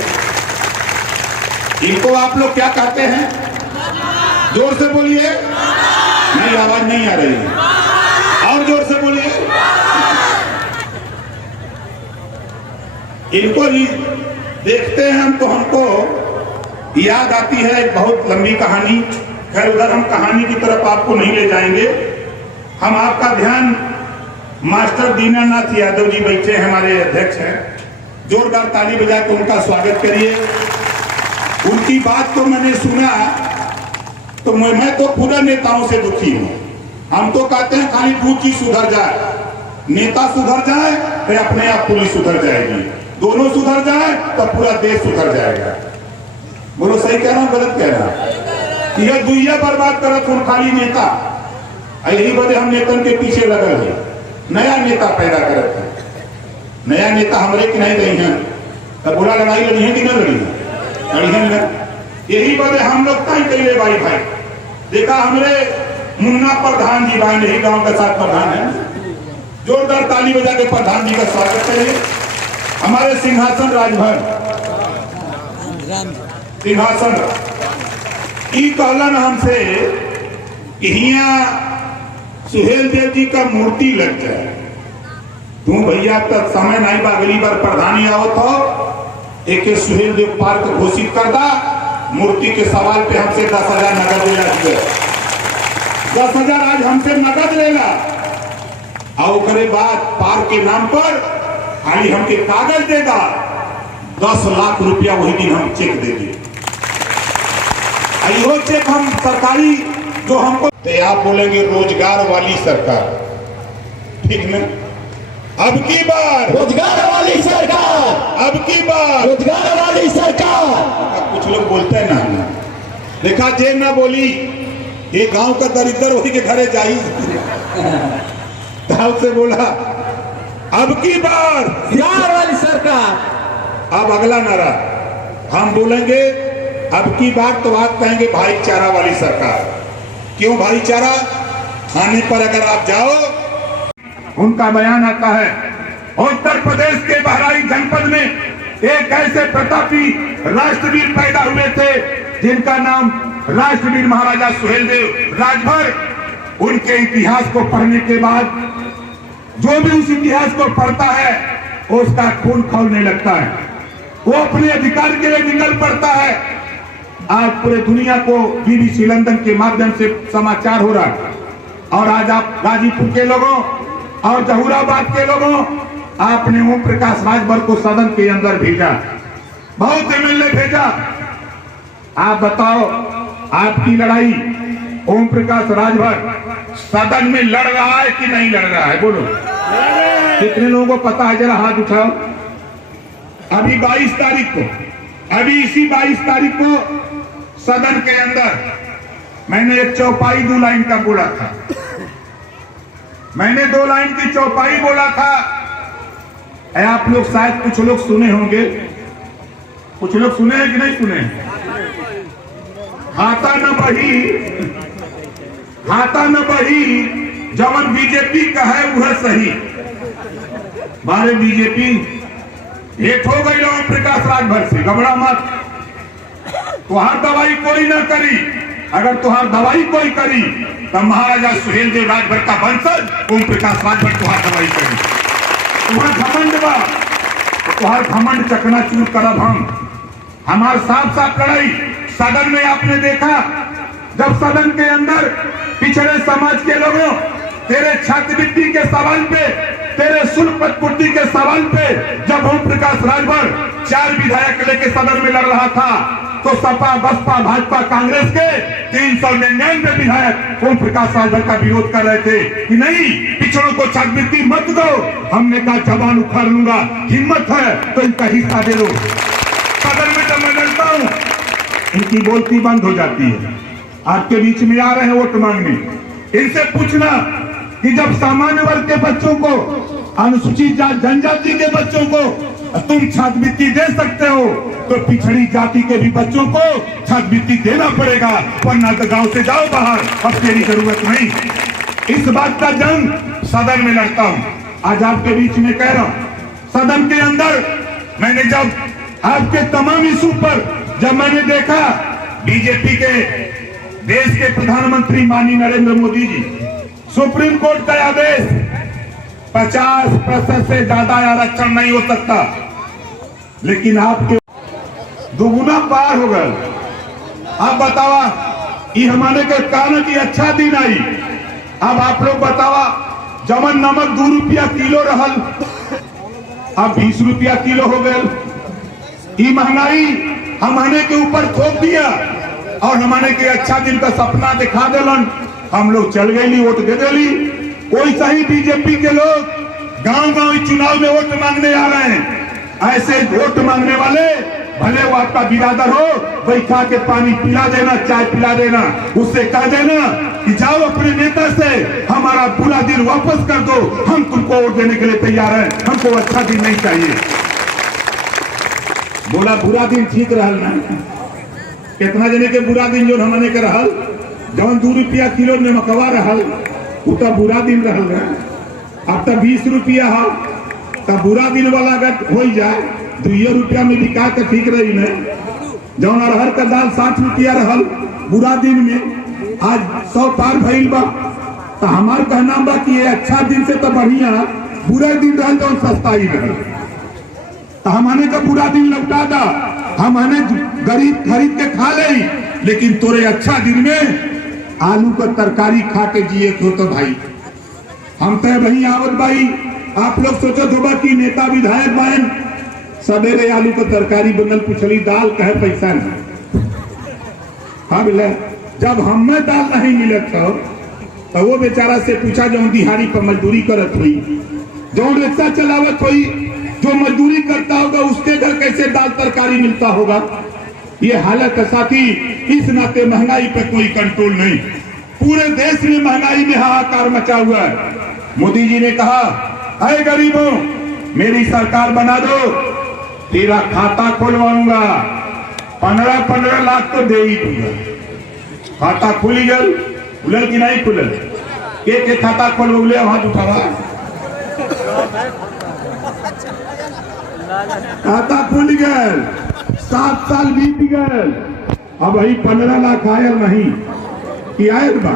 इनको आप लोग क्या कहते हैं? जोर से बोलिए। नहीं, आवाज नहीं आ रही है, और जोर से बोलिए। इनको ही देखते हैं हम तो हमको याद आती है एक बहुत लंबी कहानी। खैर उधर हम कहानी की तरफ आपको नहीं ले जाएंगे। हम आपका ध्यान, मास्टर दीनानाथ यादव जी बैठे हैं, हमारे अध्यक्ष हैं, जोरदार ताली बजा के उनका स्वागत करिए। उनकी बात को मैंने सुना तो मैं तो पूरा नेताओं से दुखी हूं। हम तो कहते हैं खाली दो चीज सुधर जाए, नेता सुधर जाए फिर अपने आप पुलिस सुधर जाएगी, दोनों सुधर जाए तो पूरा देश सुधर जाएगा। बोलो सही कह रहा हूं गलत कह रहा हूं? यह दुनिया बर्बाद करत हूं खाली नेता। यही वजह हम नेतन के पीछे लगल है, नया नेता पैदा करत है। नया नेता हमारे की नहीं रही है, तब बुरा लड़ाई लड़ी है कि नहीं लड़ी है? लड़ी है। यही वजह हम लोग कहीं कैले भाई देखा हमारे मुन्ना प्रधान जी भाई, यही गांव का साथ प्रधान है, जोरदार ताली बजा के प्रधान जी का स्वागत करिए। हमारे सिंहासन राजभर सिंहासन ई कहलन हमसे कि यहाँ सुहेल देव जी का मूर्ति लग जाए। तुम भैया तक समय नहीं बा, अगली बार प्रधानी आवत हो, एक सुहेल देव पार्क घोषित कर दा। मूर्ति के सवाल पे हमसे 10,000 नगद दिया। 10,000 आज हमसे नगद लेला और ओकरे बाद पार के नाम पर खाली हमके कागज देगा, 10 लाख रुपया वही दिन हम चेक दे दिए। वो चेक हम सरकारी जो हमको, तो आप बोलेंगे रोजगार वाली सरकार, ठीक ना? अब की बार रोजगार वाली सरकार, अब की बार रोजगार वाली सरकार। कुछ लोग बोलते हैं ना, देखा जे ना बोली ये गांव का दरिद्र वही के घरे जाई से बोला अब की बार रोजगार वाली सरकार। अब अगला नारा हम बोलेंगे, अब की बार तो आप कहेंगे भाईचारा वाली सरकार। क्यों भाईचारा? आने पर अगर आप जाओ, उनका बयान आता है उत्तर प्रदेश के बहराइच जनपद में एक ऐसे प्रतापी राष्ट्रवीर पैदा हुए थे जिनका नाम राष्ट्रवीर महाराजा सुहेलदेव राजभर। उनके इतिहास को पढ़ने के बाद जो भी उस इतिहास को पढ़ता है उसका खून खौलने लगता है, वो अपने अधिकार के लिए निकल पड़ता है। आज पूरे दुनिया को BBC लंदन के माध्यम से समाचार हो रहा है, और आज आप गाजीपुर के लोगों और जहूराबाद के लोगों, आपने ओम प्रकाश राजभर को सदन के अंदर भेजा, बहुत MLA भेजा। आप बताओ, आपकी लड़ाई ओम प्रकाश राजभर सदन में लड़ रहा है कि नहीं लड़ रहा है? बोलो, कितने लोगों को पता है? जरा हाथ उठाओ। अभी 22 तारीख को, अभी इसी 22 तारीख को सदन के अंदर मैंने एक चौपाई 2 लाइन का बोला था, मैंने 2 लाइन की चौपाई बोला था। आप लोग शायद कुछ लोग सुने होंगे, कुछ लोग सुने हैं कि नहीं सुने? खाता न बही, खाता न बही, जवन बीजेपी का है वह सही। बारे बीजेपी हेठ हो गई ओम प्रकाश राजभर से, घबरा मत। तुहार दवाई कोई ना करी, अगर तुहार दवाई कोई करी तो महाराजा सुहेलदेव राजभर का वंशज ओम प्रकाश राजभर तुहार दवाई करी। तुम्हार घमंड बा, तुहार घमंड चकनाचूर करब हम। हमार साफ साफ लड़ाई सदन में आपने देखा, जब सदन के अंदर पिछड़े समाज के लोगों तेरे छात्रवृत्ति के सवाल पे, तेरे शुल्क प्रतिपूर्ति के सवाल पे जब ओम प्रकाश राजभर 4 विधायक लेके सदन में लड़ रहा था, तो सपा, बसपा, भाजपा, कांग्रेस के 399 विधायक ओम प्रकाश राजभर का विरोध कर रहे थे कि नहीं, पिछड़ों को छात्रवृत्ति मत दो। हमने कहा जबान उखाड़ लूंगा, हिम्मत है तो इनका हिस्सा दे दो। सदन में जब मैं लड़ता हूं, इनकी बोलती बंद हो जाती है। आपके बीच में आ रहे हैं वोट मांगने, इनसे पूछना कि जब सामान्य वर्ग के बच्चों को, अनुसूचित जनजाति के बच्चों को तुम छात्रवृत्ति दे सकते हो, तो पिछड़ी जाति के भी बच्चों को छात्रवृत्ति देना पड़ेगा, वरना तो गांव से जाओ बाहर, अब तेरी जरूरत नहीं। इस बात का जंग सदन में लड़ता हूं। आज आपके बीच में कह रहा हूं, सदन के अंदर मैंने जब आपके तमाम इशू पर जब मैंने देखा, बीजेपी के देश के प्रधानमंत्री माननीय नरेंद्र मोदी जी, सुप्रीम कोर्ट का आदेश 50% से ज्यादा आरक्षण नहीं हो सकता, लेकिन आपके दोगुना पार हो गए। आप बतावा, ये हमारे के कारण की अच्छा दिन आई। अब आप लोग बतावा, जमन नमक 2 रुपया किलो रहल, अब 20 रुपया किलो हो गए। ये महंगाई हमारे के ऊपर थोप दिया और हमारे के अच्छा दिन का सपना दिखा दिलन। हम लोग चल गई, वोट दे दिली। कोई सही बीजेपी के लोग गांव गांव चुनाव में वोट मांगने आ रहे हैं। ऐसे वोट मांगने वाले, भले वो आपका बिरादर हो, बैठा के पानी पिला देना, चाय पिला देना, उससे कह देना कि जाओ अपने नेता से हमारा बुरा दिन वापस कर दो, हम तुमको वोट देने के लिए तैयार हैं, हमको अच्छा दिन नहीं चाहिए। बोला बुरा दिन ठीक रहल ना, कितना जने के बुरा दिन जो हमने के रहल, जौन 2 रुपया किलो में मकवा रहल, वो तो बुरा दिन रहल ना। अब तो 20 रुपया है, तो बुरा दिन वाला अगर हो जाए 2 रुपया में बिका तो ठीक रही ना। जौन अरहर का दाल 60 रुपया रहल बुरा दिन में, आज 100 पार भइल बा। तो हमार कहना बा कि ये अच्छा दिन से तो बढ़िया बुरा दिन रहल जौन सस्ता ही रहल। तो हमने का बुरा दिन लौटा दा, हमने गरीब खरीद के खा ले, लेकिन तोरे अच्छा दिन में आलू का तरकारी खा के जिए हो तो भाई हम तो वही आवत भाई आप लोग सोचो तो कि नेता विधायक बहन सवेरे आलू का तरकारी बनल पुछली दाल कहे पैसा नहीं। हाँ बोले जब हमें दाल नहीं मिलत तो वो बेचारा से पूछा जो दिहाड़ी पर मजदूरी करत हुई, जो रिक्शा चलावत हुई, जो मजदूरी करता होगा उसके घर कैसे दाल तरकारी मिलता होगा। ये हालत है साथी। इस नाते महंगाई पे कोई कंट्रोल नहीं, पूरे देश में महंगाई में हाहाकार मचा हुआ है। मोदी जी ने कहा अरे गरीबों मेरी सरकार बना दो, तेरा खाता खुलवाऊंगा, 15-15 लाख तो दे ही दूंगा। खाता खुली गल खुलल की नहीं खुलल, के खाता खोल बोले हाथ उठावा, खाता खुल गल, 7 साल बीत गल, अब वही 15 लाख आयल नहीं कि आयल बा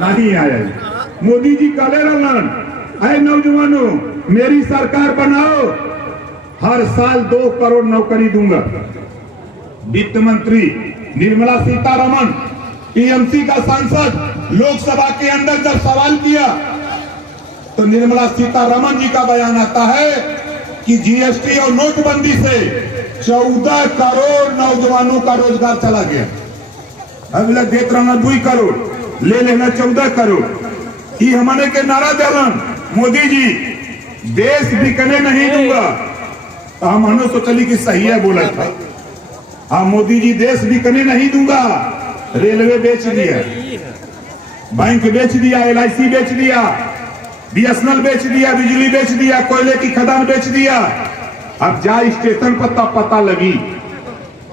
नहीं आयल। मोदी जी कहले रहलन अरे नौजवानों मेरी सरकार बनाओ, हर साल 2 करोड़ नौकरी दूंगा। वित्त मंत्री निर्मला सीतारमण टीएमसी का सांसद लोकसभा के अंदर जब सवाल किया तो निर्मला सीतारमण जी का बयान आता है कि जीएसटी और नोटबंदी से 14 करोड़ नौजवानों का रोजगार चला गया। अब लग देख रहा 2 करोड़ ले लेना 14 करोड़। ये हमारे के नारा दलन मोदी जी देश बिकने नहीं दूंगा, तो हम सोचली कि सही है बोला था। हाँ मोदी जी देश बिकने नहीं दूंगा, रेलवे बेच दिया, बैंक बेच दिया, LIC बेच दिया, BSNL बेच दिया, बिजली बेच दिया, कोयले की खदान बेच दिया। अब जा स्टेशन पर तब पता लगी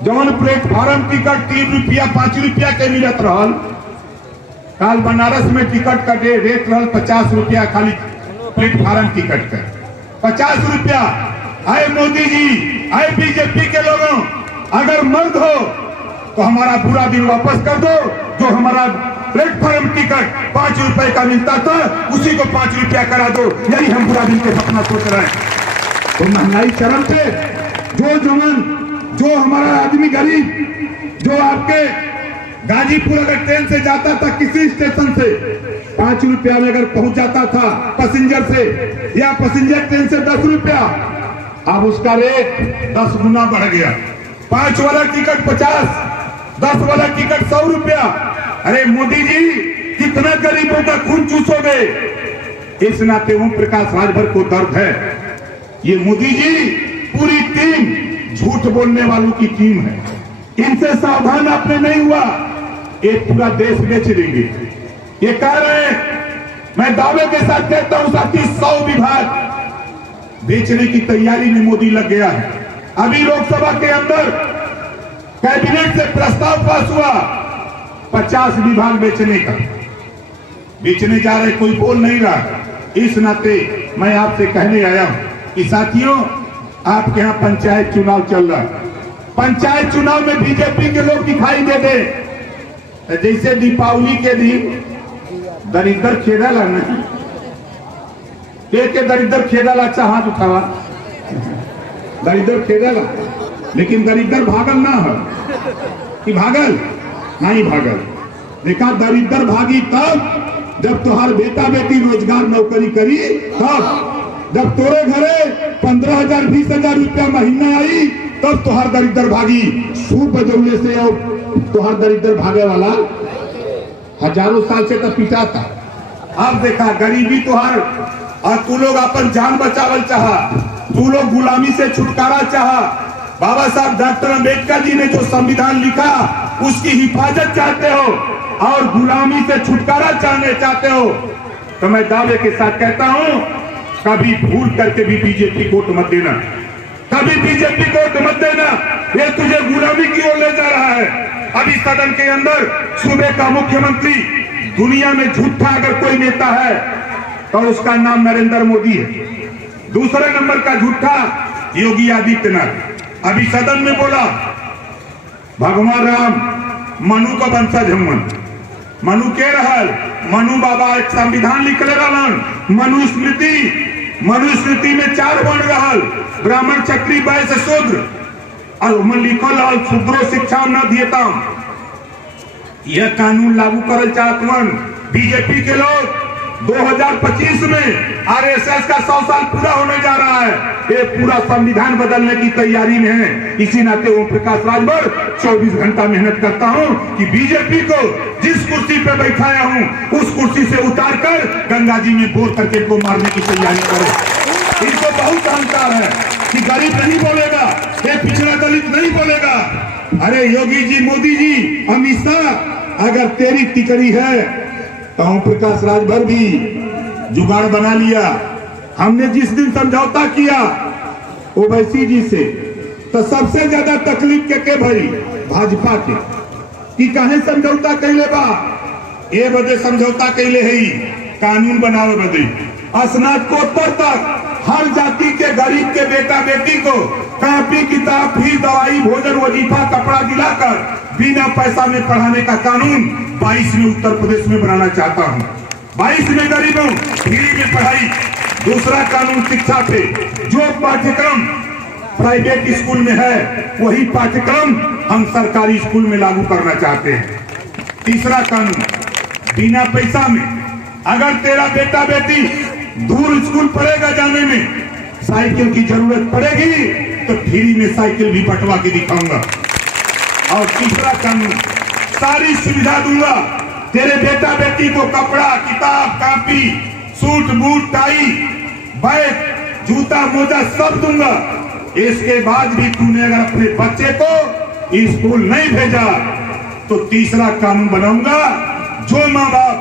जौन प्लेटफॉर्म टिकट 3 रुपया 5 रुपया के मिलत रहल, काल बनारस में टिकट का रेट रहल 50 रुपया, खाली प्लेटफॉर्म टिकट का 50 रुपया। आए मोदी जी, आए बीजेपी के लोगों, अगर मर्द हो तो हमारा पूरा दिन वापस कर दो, जो हमारा प्लेटफॉर्म टिकट 5 रुपए का मिलता था उसी को 5 रुपया करा दो। यही हम पूरा दिन के सपना सोच रहे हैं। तो महंगाई चरम पे, जो जवान, जो हमारा आदमी गरीब, जो आपके गाजीपुर अगर ट्रेन से जाता था किसी स्टेशन से 5 रुपया में अगर पहुंच जाता था पैसेंजर से, या पैसेंजर ट्रेन से 10 रुपया, अब उसका रेट 10 गुना बढ़ गया। 5 वाला टिकट 50, 10 वाला टिकट 100 रुपया। अरे मोदी जी कितना गरीबों का खून चूसोगे। इस नाते ओम प्रकाश राजभर को दर्द है। ये मोदी जी पूरी टीम झूठ बोलने वालों की टीम है, इनसे सावधान आपने नहीं हुआ ये पूरा देश बेच देंगे। ये कह रहे हैं, मैं दावे के साथ कहता हूं साथी, 100 विभाग बेचने की तैयारी में मोदी लग गया है। अभी लोकसभा के अंदर कैबिनेट से प्रस्ताव पास हुआ 50 विभाग बेचने का, बेचने जा रहे, कोई बोल नहीं रहा। इस नाते मैं आपसे कहने आया हूं कि साथियों, आपके यहाँ पंचायत चुनाव चल रहा है, पंचायत चुनाव में बीजेपी के लोग दिखाई दे दे, जैसे दीपावली के दिन दरिद्र खेदला नहीं, के दरिद्र खेदला, अच्छा हाथ उठावा, दरिद्र खेदला, लेकिन दरिद्र भागल ना है कि भागल नहीं भागल। देखा दरिद्र भागी तब जब तुम्हार बेटा बेटी रोजगार नौकरी करी, तब जब तोरे घरे 15,000 20,000 रुपया महीना आई तब तुहार दरिद्र भागी। सूप बजौले से और तुहार दरिद्र भागे वाला हजारों साल से तो पीटा था। अब देखा गरीबी तुहार, और तू लोग अपन जान बचावल चाहा, तू लोग गुलामी से छुटकारा चाहा। बाबा साहब डॉक्टर अम्बेडकर जी ने जो संविधान लिखा उसकी हिफाजत चाहते हो और गुलामी से छुटकारा चाहते हो, तो मैं दावे के साथ कहता हूं कभी भूल करके भी बीजेपी को वोट मत देना, कभी बीजेपी को वोट मत देना। ये तुझे गुलामी की ओर ले जा रहा है। अभी सदन के अंदर सूबे का मुख्यमंत्री, दुनिया में झूठा अगर कोई नेता है तो उसका नाम नरेंद्र मोदी है। दूसरे नंबर का झूठा योगी आदित्यनाथ। अभी सदन में बोला भगवान राम मनु का वंशज हम, मनु के रहल, मनु बाबा एक संविधान लिखले रहलन, मनुस्मृति में 4 वर्ण रहल, ब्राह्मण क्षत्रिय वैश्य शूद्र, और लिखल रहल शूद्रो शिक्षा न दियताम। यह कानून लागू करल चाहतवन बीजेपी के लोग 2025 में आरएसएस का 100 साल पूरा होने जा रहा है। ये पूरा संविधान बदलने की तैयारी में है। इसी नाते ओम प्रकाश राजभर 24 घंटा मेहनत करता हूं कि बीजेपी को जिस कुर्सी पे बैठाया हूं उस कुर्सी से उतार कर गंगा जी में बोर करके इनको मारने की तैयारी करें। इनको बहुत अहंकार है कि गरीब नहीं बोलेगा, ये पिछड़ा दलित नहीं बोलेगा। अरे योगी जी, मोदी जी, अमित शाह, अगर तेरी टिकरी है तो ओम प्रकाश राजभर भी जुगाड़ बना लिया। हमने जिस दिन समझौता किया ओवैसी जी से तो सबसे ज्यादा तकलीफ के भरी भाजपा के कि काहे समझौता कैले बा, ए बदे समझौता कैले है कानून बनावे बदे। स्नातकोत्तर तक हर जाति के गरीब के बेटा बेटी को कॉपी किताब फीस दवाई भोजन वजीफा कपड़ा दिलाकर बिना पैसा में पढ़ाने का कानून 22 में उत्तर प्रदेश में बनाना चाहता हूँ। 22 में गरीबों फ्री में पढ़ाई। दूसरा कानून शिक्षा पे, जो पाठ्यक्रम प्राइवेट स्कूल में है वही पाठ्यक्रम हम सरकारी स्कूल में लागू करना चाहते हैं। तीसरा कानून, बिना पैसा में अगर तेरा बेटा बेटी दूर स्कूल पढ़ेगा जाने में साइकिल की जरूरत पड़ेगी तो फ्री में साइकिल भी बंटवा के दिखाऊंगा। और तीसरा कानून, सारी सुविधा दूंगा। तेरे बेटा बेटी को कपड़ा किताब copy suit boot tie bag जूता मोजा सब दूंगा। इसके बाद भी तूने अगर अपने बच्चे को स्कूल नहीं भेजा तो तीसरा कानून बनाऊंगा, जो माँ बाप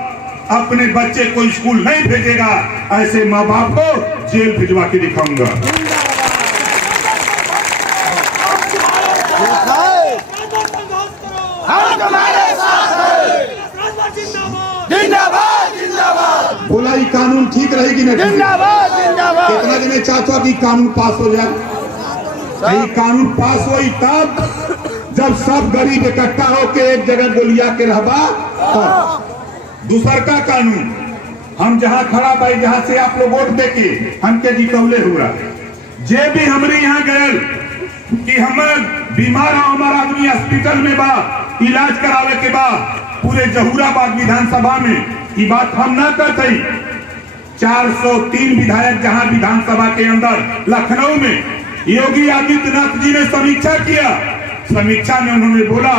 अपने बच्चे को स्कूल नहीं भेजेगा ऐसे माँ बाप को जेल भिजवा के दिखाऊंगा। बोला ये कानून ठीक रहेगी ना? जिंदाबाद जिंदाबाद। कितना दिन चाहता कि कानून पास हो जाए? ये कानून पास हो तब जब सब गरीब इकट्ठा होके एक जगह गोलिया के रहबा तब। दूसर का कानून, हम जहाँ खड़ा भाई जहाँ से आप लोग वोट देके हमके जितौले हुआ, जे भी हमरे यहाँ गए कि हम बीमार हो, हमारा आदमी हॉस्पिटल में बा, इलाज करावे के बाद पूरे जहूराबाद विधानसभा में ये बात हम ना करते। 403 विधायक जहां विधानसभा के अंदर लखनऊ में योगी आदित्यनाथ जी ने समीक्षा किया, समीक्षा में उन्होंने बोला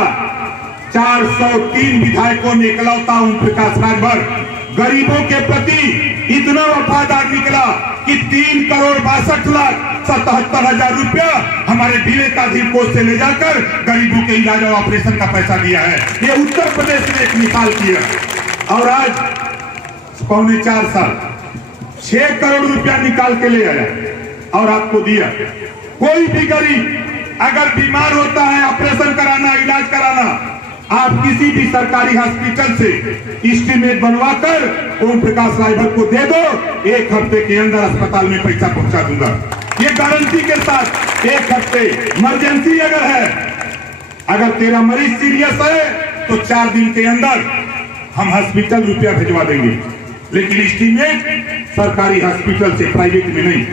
403 विधायकों में इकलौता ओम प्रकाश राजभर गरीबों के प्रति इतना वफादार निकला कि 3,62,77,000 रुपया हमारे विवेकाधीन कोष से ले जाकर गरीबों के इलाज और ऑपरेशन का पैसा दिया है। ये उत्तर प्रदेश ने एक मिसाल किया। और आज 3.25 साल 6 करोड़ रुपया निकाल के ले आया और आपको दिया। कोई भी गरीब अगर बीमार होता है, ऑपरेशन कराना, इलाज कराना, आप किसी भी सरकारी हॉस्पिटल से एस्टीमेट बनवाकर ओम प्रकाश राजभर को दे दो, 1 हफ्ते के अंदर अस्पताल में पैसा पहुंचा दूंगा। ये गारंटी के साथ 1 हफ्ते। इमरजेंसी अगर है, अगर तेरा मरीज सीरियस है तो 4 दिन के अंदर हम हॉस्पिटल रुपया भिजवा देंगे, लेकिन एस्टीमेट सरकारी हॉस्पिटल से, प्राइवेट में नहीं।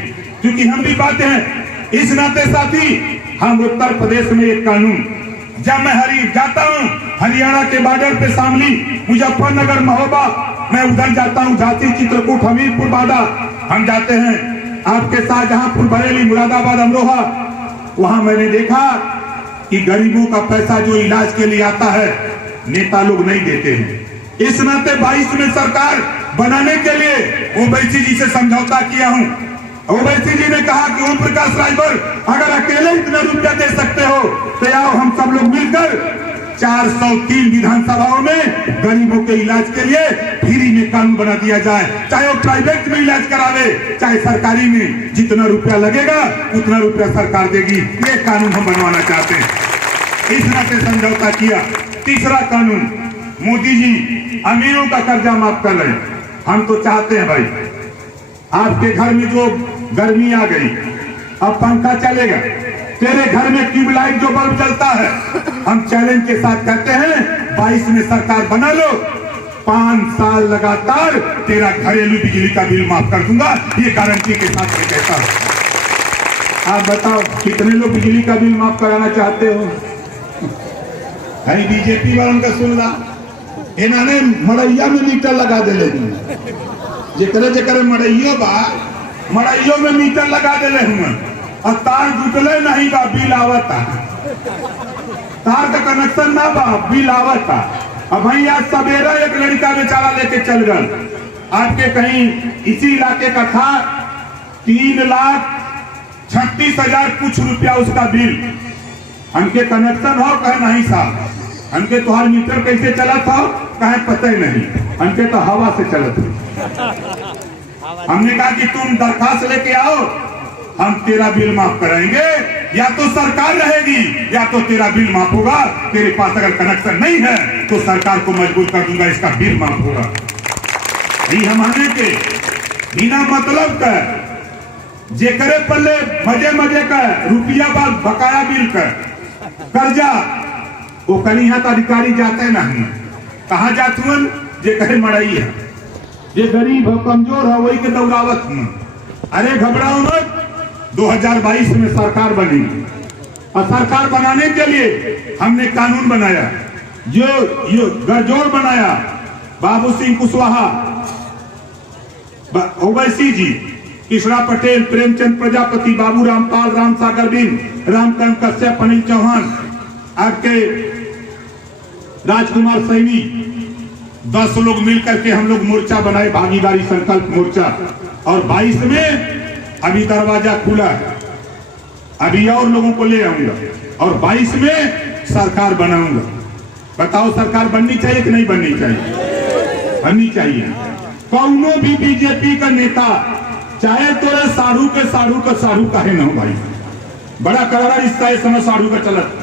क्योंकि हम भी बातें हैं इस नाते साथी, हम उत्तर प्रदेश में एक कानून, जब मैं जाता हूँ हरियाणा के बॉर्डर पे शामली, मुजफ्फरनगर, महोबा, मैं उधर जाता हूँ, झांसी, चित्रकूट, हमीरपुर, बादा, हम जाते हैं आपके शाहजहांपुर, बरेली, मुरादाबाद, अमरोहा। वहां मैंने देखा कि गरीबों का पैसा जो इलाज के लिए आता है नेता लोग नहीं देते हैं। इस नाते 22 में सरकार बनाने के लिए ओवैसी जी से समझौता किया हूं। ओवैसी जी ने कहा कि ओम प्रकाश राजभर अगर अकेले इतना रुपया दे सकते हो तो आओ हम सब लोग मिलकर 403 विधानसभाओं में गरीबों के इलाज के लिए फ्री में कानून बना दिया जाए। चाहे वो प्राइवेट में इलाज करावे, चाहे सरकारी में, जितना रुपया लगेगा उतना रुपया सरकार देगी। ये कानून हम बनवाना चाहते हैं। इस नाते समझौता किया। तीसरा कानून, मोदी जी अमीरों का कर्जा माफ कर रहे हैं। हम तो चाहते हैं भाई, आपके घर में जो गर्मी आ गई, अब पंखा चलेगा, तेरे घर में ट्यूबलाइट जो बल्ब जलता है, हम चैलेंज के साथ कहते हैं 22 में सरकार बना लो, 5 साल लगातार तेरा घरेलू बिजली का बिल माफ कर दूंगा। ये गारंटी के साथ मैं कहता हूं। आप बताओ कितने लोग बिजली का बिल माफ कराना चाहते हो? भाई बीजेपी वालों का सुन ला, इन्होंने मड़ैया में मीटर लगा दिले जेकरे जेकरे मड़ैयो बा मड़ैयो में मीटर लगा दिले हुए और तार जुटले नहीं बा बिल आवता तार का कनेक्शन ना बा बिल आवता। अब भाई आज सवेरा एक लड़का बेचारा लेके चल गए आपके कहीं इसी इलाके का था 3,36,000 कुछ रुपया उसका बिल। हमके कनेक्शन हो कहे नहीं साहब हमके तुम्हार मीटर कैसे चला था कहे पता ही नहीं हमके तो हवा से चला था। हमने कहा कि तुम दरखास्त लेके आओ हम तेरा बिल माफ कराएंगे या तो सरकार रहेगी या तो तेरा बिल माफ होगा। तेरे पास अगर कनेक्शन नहीं है तो सरकार को मजबूर कर दूंगा इसका बिल माफ होगा। ये हमारे के बिना मतलब का जेकरे पल्ले मजे मजे का रुपया बाद बकाया बिल का कर्जा वो कहीं यहाँ का अधिकारी जाते नहीं कहाँ जाते हुए जे कहे मड़ई है जे गरीब हो कमजोर हो वही के दौरावत हूँ। अरे घबराओ मत 2022 में सरकार बनी और सरकार बनाने के लिए हमने कानून बनाया जो गठजोड़ बनाया बाबू सिंह कुशवाहा ओवैसी जी कृष्णा पटेल प्रेमचंद प्रजापति बाबू रामपाल राम सागर बिन रामकांत कश्यप अनिल चौहान आपके राजकुमार सैनी 10 लोग मिलकर के हम लोग मोर्चा बनाए भागीदारी संकल्प मोर्चा और 22 में अभी दरवाजा खुला है अभी और लोगों को ले आऊंगा और 22 में सरकार बनाऊंगा। बताओ सरकार बननी चाहिए कि नहीं बननी चाहिए? बननी चाहिए। कौनो भी बीजेपी का नेता चाहे तोरे साढ़ू के साढ़ू काहे न हो भाई बड़ा करारा रिश्ता है समय साढ़ू का चलत।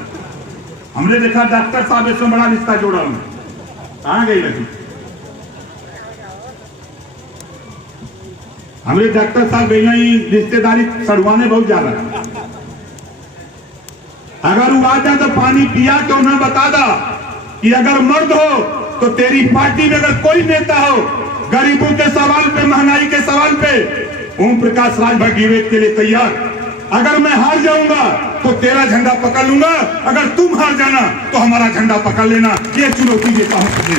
हमने देखा डॉक्टर साहब इसमें बड़ा रिश्ता जोड़ा हूं कहां गई लगी हमरे डॉक्टर साहब गई रिश्तेदारी सड़वाने बहुत ज्यादा अगर वो आ जाए तो पानी पिया क्यों ना बता दा कि अगर मर्द हो तो तेरी पार्टी में अगर कोई नेता हो गरीबों के सवाल पे महंगाई के सवाल पे ओम प्रकाश राजभर डिबेट के लिए तैयार। अगर मैं हार जाऊंगा तो तेरा झंडा पकड़ लूंगा अगर तुम हार जाना तो हमारा झंडा पकड़ लेना। ये चुनौती देता हूं तुझे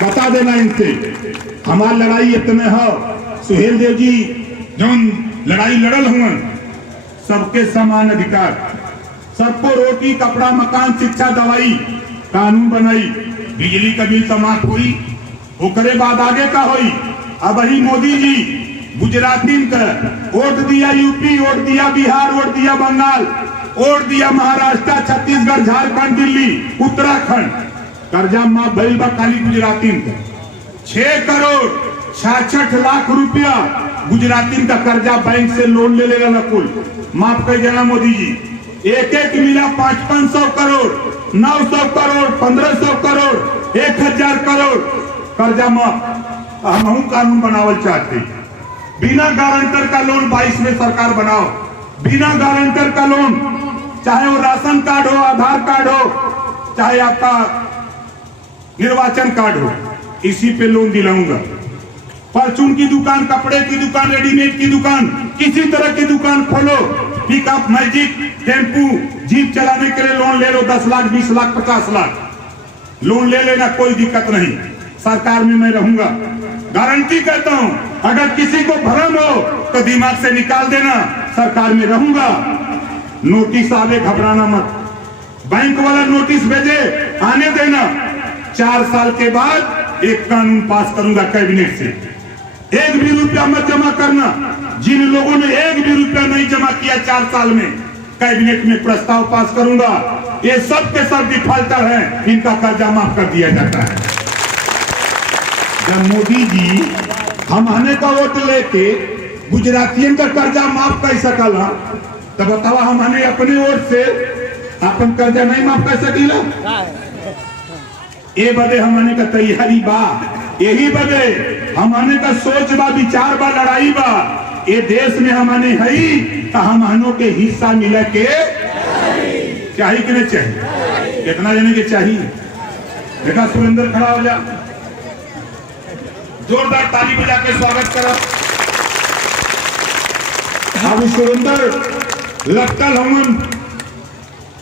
बता देना इनसे हमारी लड़ाई इतने हो। सुहेल देव जी जो लड़ाई लड़ल हुआ सबके समान अधिकार सबको रोटी कपड़ा मकान शिक्षा दवाई कानून बनाई बिजली का बिल समाप्त हुई ओकरे बाद आगे का हुई। अब वही मोदी जी गुजराती का वोट दिया यूपी वोट दिया बिहार वोट दिया बंगाल वोट दिया महाराष्ट्र छत्तीसगढ़ झारखंड दिल्ली उत्तराखंड कर्जा माफ भइल बा खाली गुजराती का 6 करोड़ 66 लाख रुपया गुजराती का कर्जा बैंक से लोन ले लेगा कुल माफ कर देना मोदी जी। एक एक मिला 500 करोड़ 900 करोड़ 1500 करोड़ 1000 करोड़ कर्जा माफ। हम कानून बनावल चाहते बिना गारंटर का लोन 22 में सरकार बनाओ बिना गारंटर का लोन चाहे वो राशन कार्ड हो आधार कार्ड हो चाहे आपका निर्वाचन कार्ड हो इसी पे लोन दिलाऊंगा। परचून की दुकान कपड़े की दुकान रेडीमेड की दुकान किसी तरह की दुकान खोलो पिकअप मैजिक टेम्पू जीप चलाने के लिए लोन ले लो 10 लाख 20 लाख 50 लाख लोन ले लेना कोई दिक्कत नहीं। सरकार में मैं रहूंगा गारंटी कहता हूं अगर किसी को भ्रम हो तो दिमाग से निकाल देना सरकार में रहूंगा। नोटिस आवे घबराना मत बैंक वाला नोटिस भेजे आने देना 4 साल के बाद एक कानून पास करूंगा कैबिनेट से 1 भी रुपया मत जमा करना। जिन लोगों ने 1 भी रुपया नहीं जमा किया 4 साल में कैबिनेट में प्रस्ताव पास करूंगा ये सब के सब डिफॉल्टर हैं इनका कर्जा माफ कर दिया जाता है। जब मोदी जी हम आने का वोट लेके गुजरातियों का कर्जा माफ कर सकला तब बताओ हम आने अपने वोट से अपन कर्जा नहीं माफ कर सकीला ये बदे हमने का तैयारी बा यही बदे हमने का सोच बा विचार बा लड़ाई बा ये देश में हमने है तो हमनों के हिस्सा मिले के चाहिए कि नहीं चाहिए कितना जने के चाहिए। बेटा सुरेंद्र खड़ा हो जा जोरदार ताली बजा के स्वागत करो। अब सुरेंद्र लटकल हम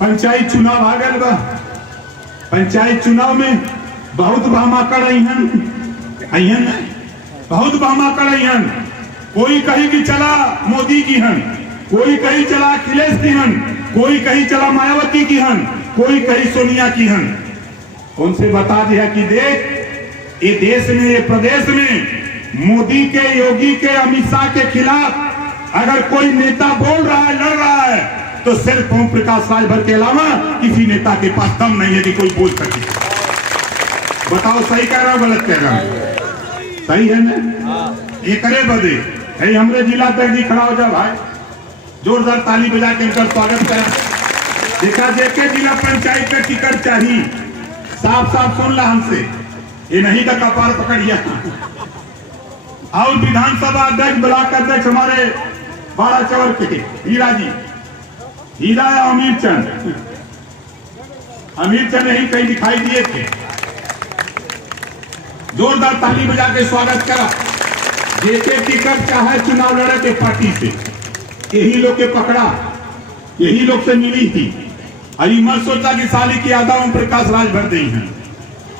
पंचायत चुनाव आ गए बा पंचायत चुनाव में बहुत भामाकड़ अहन बहुत भामाकड़ अहन। कोई कहीं की चला मोदी की हन, कोई कहीं चला अखिलेश की हन, कोई कहीं चला मायावती की हन, कोई कहीं सोनिया की हन। उनसे बता दिया कि देख ये देश में, ये प्रदेश में मोदी के, योगी के, अमित शाह के खिलाफ अगर कोई नेता बोल रहा है, लड़ रहा है, तो सिर्फ ओम प्रकाश राजभर के अलावा किसी नेता के पास दम नहीं है कि कोई बोल सके। बताओ सही कह रहा हूं गलत कह रहा हूं? सही है ना? ये करे बदे है हमरे जिला अध्यक्ष जी खड़ा हो जाओ भाई, जोरदार ताली बजा के इनका स्वागत करें। देखा देखे जिला पंचायत का टिकट चाहिए, साफ साफ सुन ला हमसे, ये नहीं का कपार पकड़िया। और विधानसभा अध्यक्ष, ब्लॉक अध्यक्ष हमारे बाड़ा चौर के हीरा जी, हीरा या अमीर चंद, अमीर चंद यही कहीं दिखाई दिए थे। जोरदार ताली बजा के स्वागत करा। जेके टिकट चाहे चुनाव लड़े के पार्टी से, यही लोग के पकड़ा, यही लोग से मिली थी। अभी मत सोचा कि साली की यादा ओम प्रकाश राजभर दी है।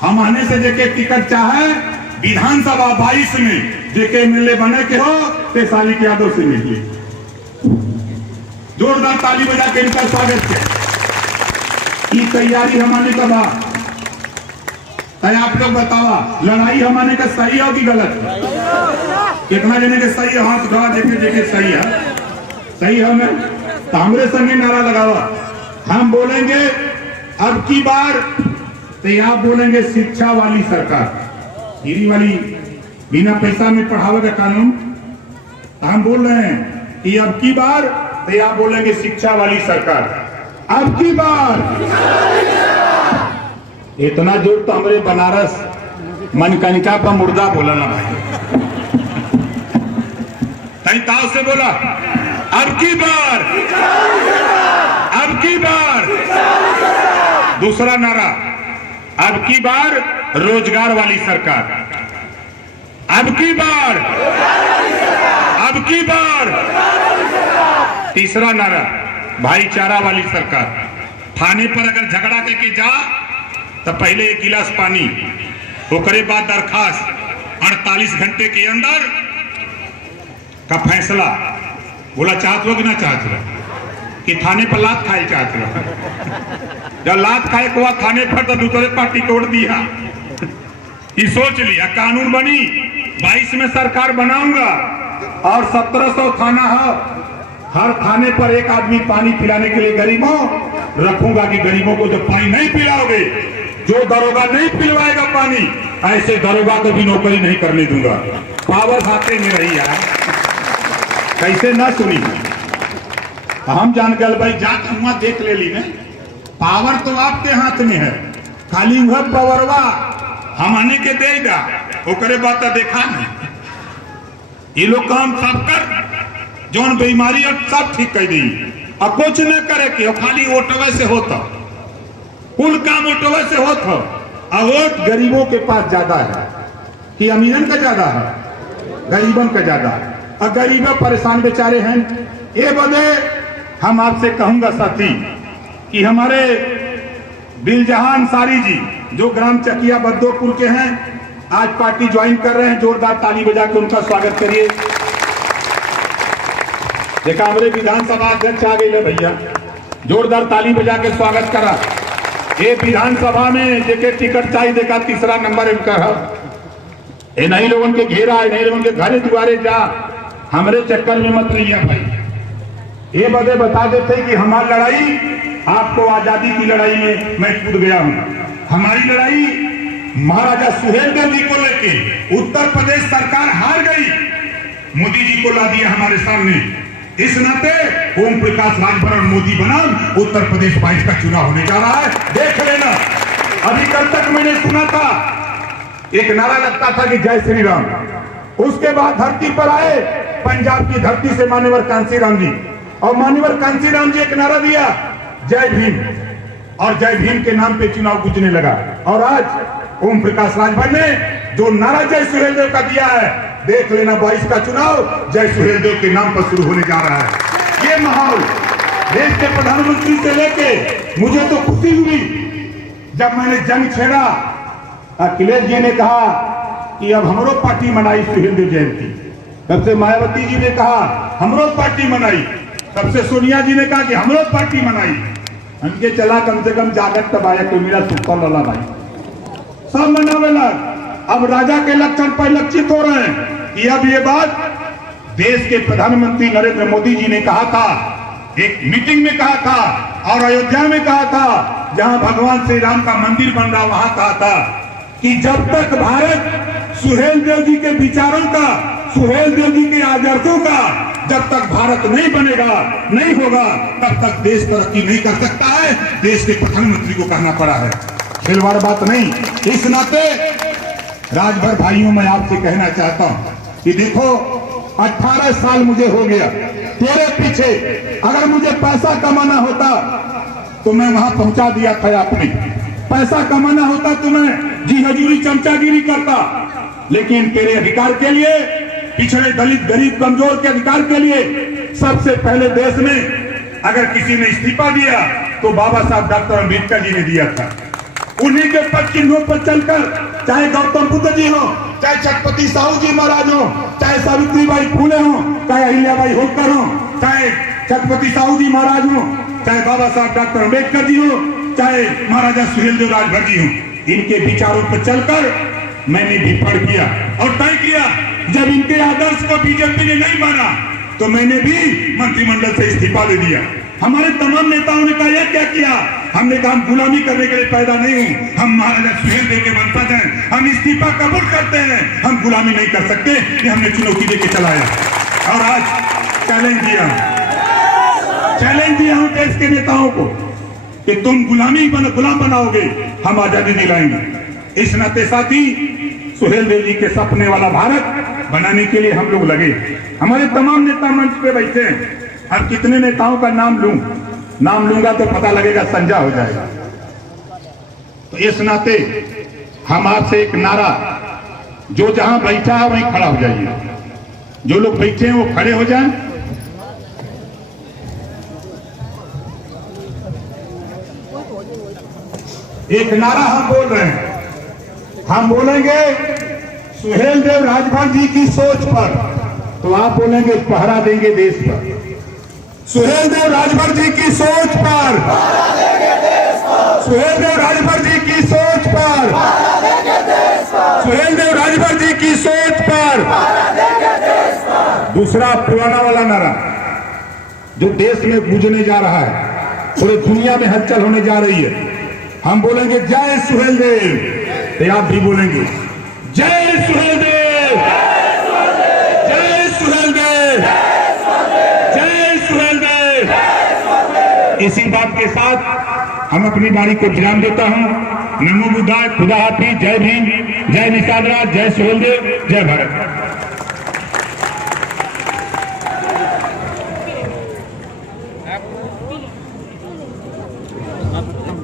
हम आने से जेके टिकट चाहे विधानसभा 22 में जेके एमएलए बने के हो, ते साली की यादों से मिली। जोरदार ताली बजा के इनका स्वागत किया। ये तैयारी हमारे का बाद आप लोग बतावा, लड़ाई हमारे का सही हो कि गलत? कितना जने के सही है? हाथ उठावा, देखे देखे सही है, सही है ना? तो हमरे संगे नारा लगावा। हम बोलेंगे अब की बार, तो आप बोलेंगे शिक्षा वाली सरकार, गिरी वाली बिना पैसा में पढ़ावे का कानून। हम बोल रहे हैं कि अब की बार, तो आप बोलेंगे शिक्षा वाली सरकार। अब की बार इतना जोर तो हमारे बनारस मनकनिका पर मुर्दा बोला ना भाई, कहीं ताव से बोला। अब की बार, अब की बार दूसरा नारा, अब की बार रोजगार वाली सरकार। अब की बार, अब की बार तीसरा नारा, भाईचारा वाली सरकार। थाने पर अगर झगड़ा करके जा तो पहले 1 गिलास पानी, ओकरे बाद दरखास्त, 48 घंटे के अंदर का फैसला। बोला चाहत हो कि ना चाहत हो कि थाने पर लात खाए चाहत हो? जब लात खाए को थाने पर तो दूसरे पार्टी तोड़ दिया। ये सोच लिया कानून बनी 22 में सरकार बनाऊंगा और 1700 थाना है, हर थाने पर एक आदमी पानी पिलाने के लिए गरीबों रखूंगा कि गरीबों को जब पानी नहीं पिलाओगे, जो दरोगा नहीं पिलवाएगा पानी, ऐसे दरोगा को भी नौकरी नहीं करने दूंगा। पावर हाथे में रही है, कैसे ना सुनी? हम जान गए भाई, जाके हुआ देख ले ली ने, पावर तो आपके हाथ में है, खाली वह पावरवा हम आने के देगा, ओकरे बात देखा नहीं। ये लोग काम सब कर जौन बीमारी और सब ठीक कर दी, और कुछ न करे कि खाली ओटवे से होता, कुल काम ओटवे से होता। और वोट गरीबों के पास ज्यादा है कि अमीरन का ज्यादा है? गरीबन का ज्यादा है, और गरीब परेशान बेचारे हैं। ये बदे हम आपसे कहूंगा साथी कि हमारे दिलजहां अंसारी जी, जो ग्राम चकिया बद्दोपुर के हैं, आज पार्टी ज्वाइन कर रहे हैं। जोरदार ताली बजा के उनका स्वागत करिए। देखा हमारे विधानसभा अध्यक्ष आ गए भैया, जोरदार ताली बजा के स्वागत करा। ये विधानसभा में जेके टिकट चाहिए, देखा तीसरा नंबर इनका है। ये नहीं लोगों के घेरा है, नहीं लोगों के घरे दुआरे जा, हमारे चक्कर में मत लिया भाई। ये बदे बता देते कि हमारी लड़ाई, आपको आजादी की लड़ाई में मैं कूद गया हूं। हमारी लड़ाई महाराजा सुहेलदेव जी को लेके उत्तर प्रदेश सरकार हार गई, मोदी जी को ला दिया हमारे सामने। इस नाते ओम प्रकाश राजभर और मोदी बनाम उत्तर प्रदेश 22 का चुनाव होने जा रहा है, देख लेना। अभी कल तक मैंने सुना था, एक नारा लगता था कि जय श्री राम, उसके बाद धरती पर आए पंजाब की धरती से मान्यवर कांसीराम जी, और मान्यवर कांसीराम जी एक नारा दिया, जय भीम, और जय भीम के नाम पे चुनाव गूंजने लगा। और आज ओम प्रकाश राजभर ने जो नारा जय सुहेलदेव का दिया है, देख लेना 22 का चुनाव जय सुहेलदेव के नाम पर शुरू होने जा रहा है। ये माहौल देश के प्रधानमंत्री से लेके मुझे तो खुशी हुई जब मैंने जंग छेड़ा अखिलेश जी ने कहा कि अब हमरो पार्टी मनाई सुहेल देव जयंती, तब से मायावती जी ने कहा हमरो पार्टी मनाई, तब से सोनिया जी ने कहा कि हमरो पार्टी मनाई। उनके चला कम से कम जागत तब आया कोई मेरा सुखल वाला भाई सब मनावे लग। अब राजा के लक्षण परिलक्षित हो रहे हैं कि अब ये बात देश के प्रधानमंत्री नरेंद्र मोदी जी ने कहा था, एक मीटिंग में कहा था और अयोध्या में कहा था, जहां भगवान श्री राम का मंदिर बन रहा वहां कहा था कि जब तक भारत सुहेल देव जी के विचारों का, सुहेल देव जी के आदर्शों का जब तक भारत नहीं बनेगा, नहीं होगा, तब तक देश तरक्की नहीं कर सकता है। देश के प्रधानमंत्री को कहना पड़ा है, खिलवाड़ बात नहीं। इस नाते राजभर भाइयों मैं आपसे कहना चाहता हूं कि देखो 18 साल मुझे हो गया तेरे पीछे, अगर मुझे पैसा कमाना होता तो मैं वहां पहुंचा दिया था अपने, पैसा कमाना होता तो मैं जी हजूरी चमचागिरी करता, लेकिन तेरे अधिकार के लिए, पिछड़े दलित गरीब कमजोर के अधिकार के लिए सबसे पहले देश में अगर किसी ने इस्तीफा दिया तो बाबा साहब डॉक्टर अम्बेडकर जी ने दिया था। उन्हीं के पद चिन्हों पर चलकर, चाहे गौतम बुद्ध जी हो, चाहे छत्रपति साहू जी महाराज हो, चाहे सावित्रीबाई फूले हो, चाहे अहिल्याबाई होलकर हो, चाहे छत्रपति साहू जी महाराज हो, चाहे बाबा साहब डॉक्टर अम्बेडकर जी हो, चाहे महाराजा सुहेल देव राजभर जी हो, इनके विचारों पर चलकर मैंने भी पढ़ किया और तय किया। जब इनके आदर्श को बीजेपी ने नहीं माना तो मैंने भी मंत्रिमंडल से इस्तीफा दे दिया। हमारे तमाम नेताओं ने कहा यह क्या किया, हमने कहा हम गुलामी करने के लिए पैदा नहीं हूं, हम महाराजा सुहेल देव के वंशज हैं, हम इस्तीफा कबूल करते हैं, हम गुलामी नहीं कर सकते। ये हमने चुनौती देके चलाया और आज चैलेंज दिया हूं देश के नेताओं को कि तुम गुलाम बनाओगे, हम आजादी दिलाएंगे। इस नाते साथी सुहेल देव जी के सपने वाला भारत बनाने के लिए हम लोग लगे। हमारे तमाम नेता मंच पे बैठे हैं। अब कितने नेताओं का नाम लूंगा तो पता लगेगा, संजा हो जाएगा। तो इस नाते हम आपसे एक नारा, जो जहां बैठा है वहीं खड़ा हो जाइए, जो लोग बैठे हैं वो खड़े हो जाएं। एक नारा हम बोल रहे हैं, हम बोलेंगे सुहेल देव राजभर जी की सोच पर, तो आप बोलेंगे पहरा देंगे देश पर। सुहेल देव राजभर जी की सोच पर, सुहेल देव राजभर जी की सोच पर, सुहेल देव राजभर जी की सोच पर। दूसरा पुराना वाला नारा जो देश में गूंजने जा रहा है, पूरे दुनिया में हलचल होने जा रही है, हम बोलेंगे जय सुहेल देव। तो आप भी बोलेंगे जय सुहेल देव, जय सुहेल देव, जय सुहेल देव। इसी बात के साथ हम अपनी बारी को विराम देता हूं। नमो बुद्धाय, खुदा हाफिज, जय भीम, जय निषाद राज, जय सुहेल देव, जय भारत।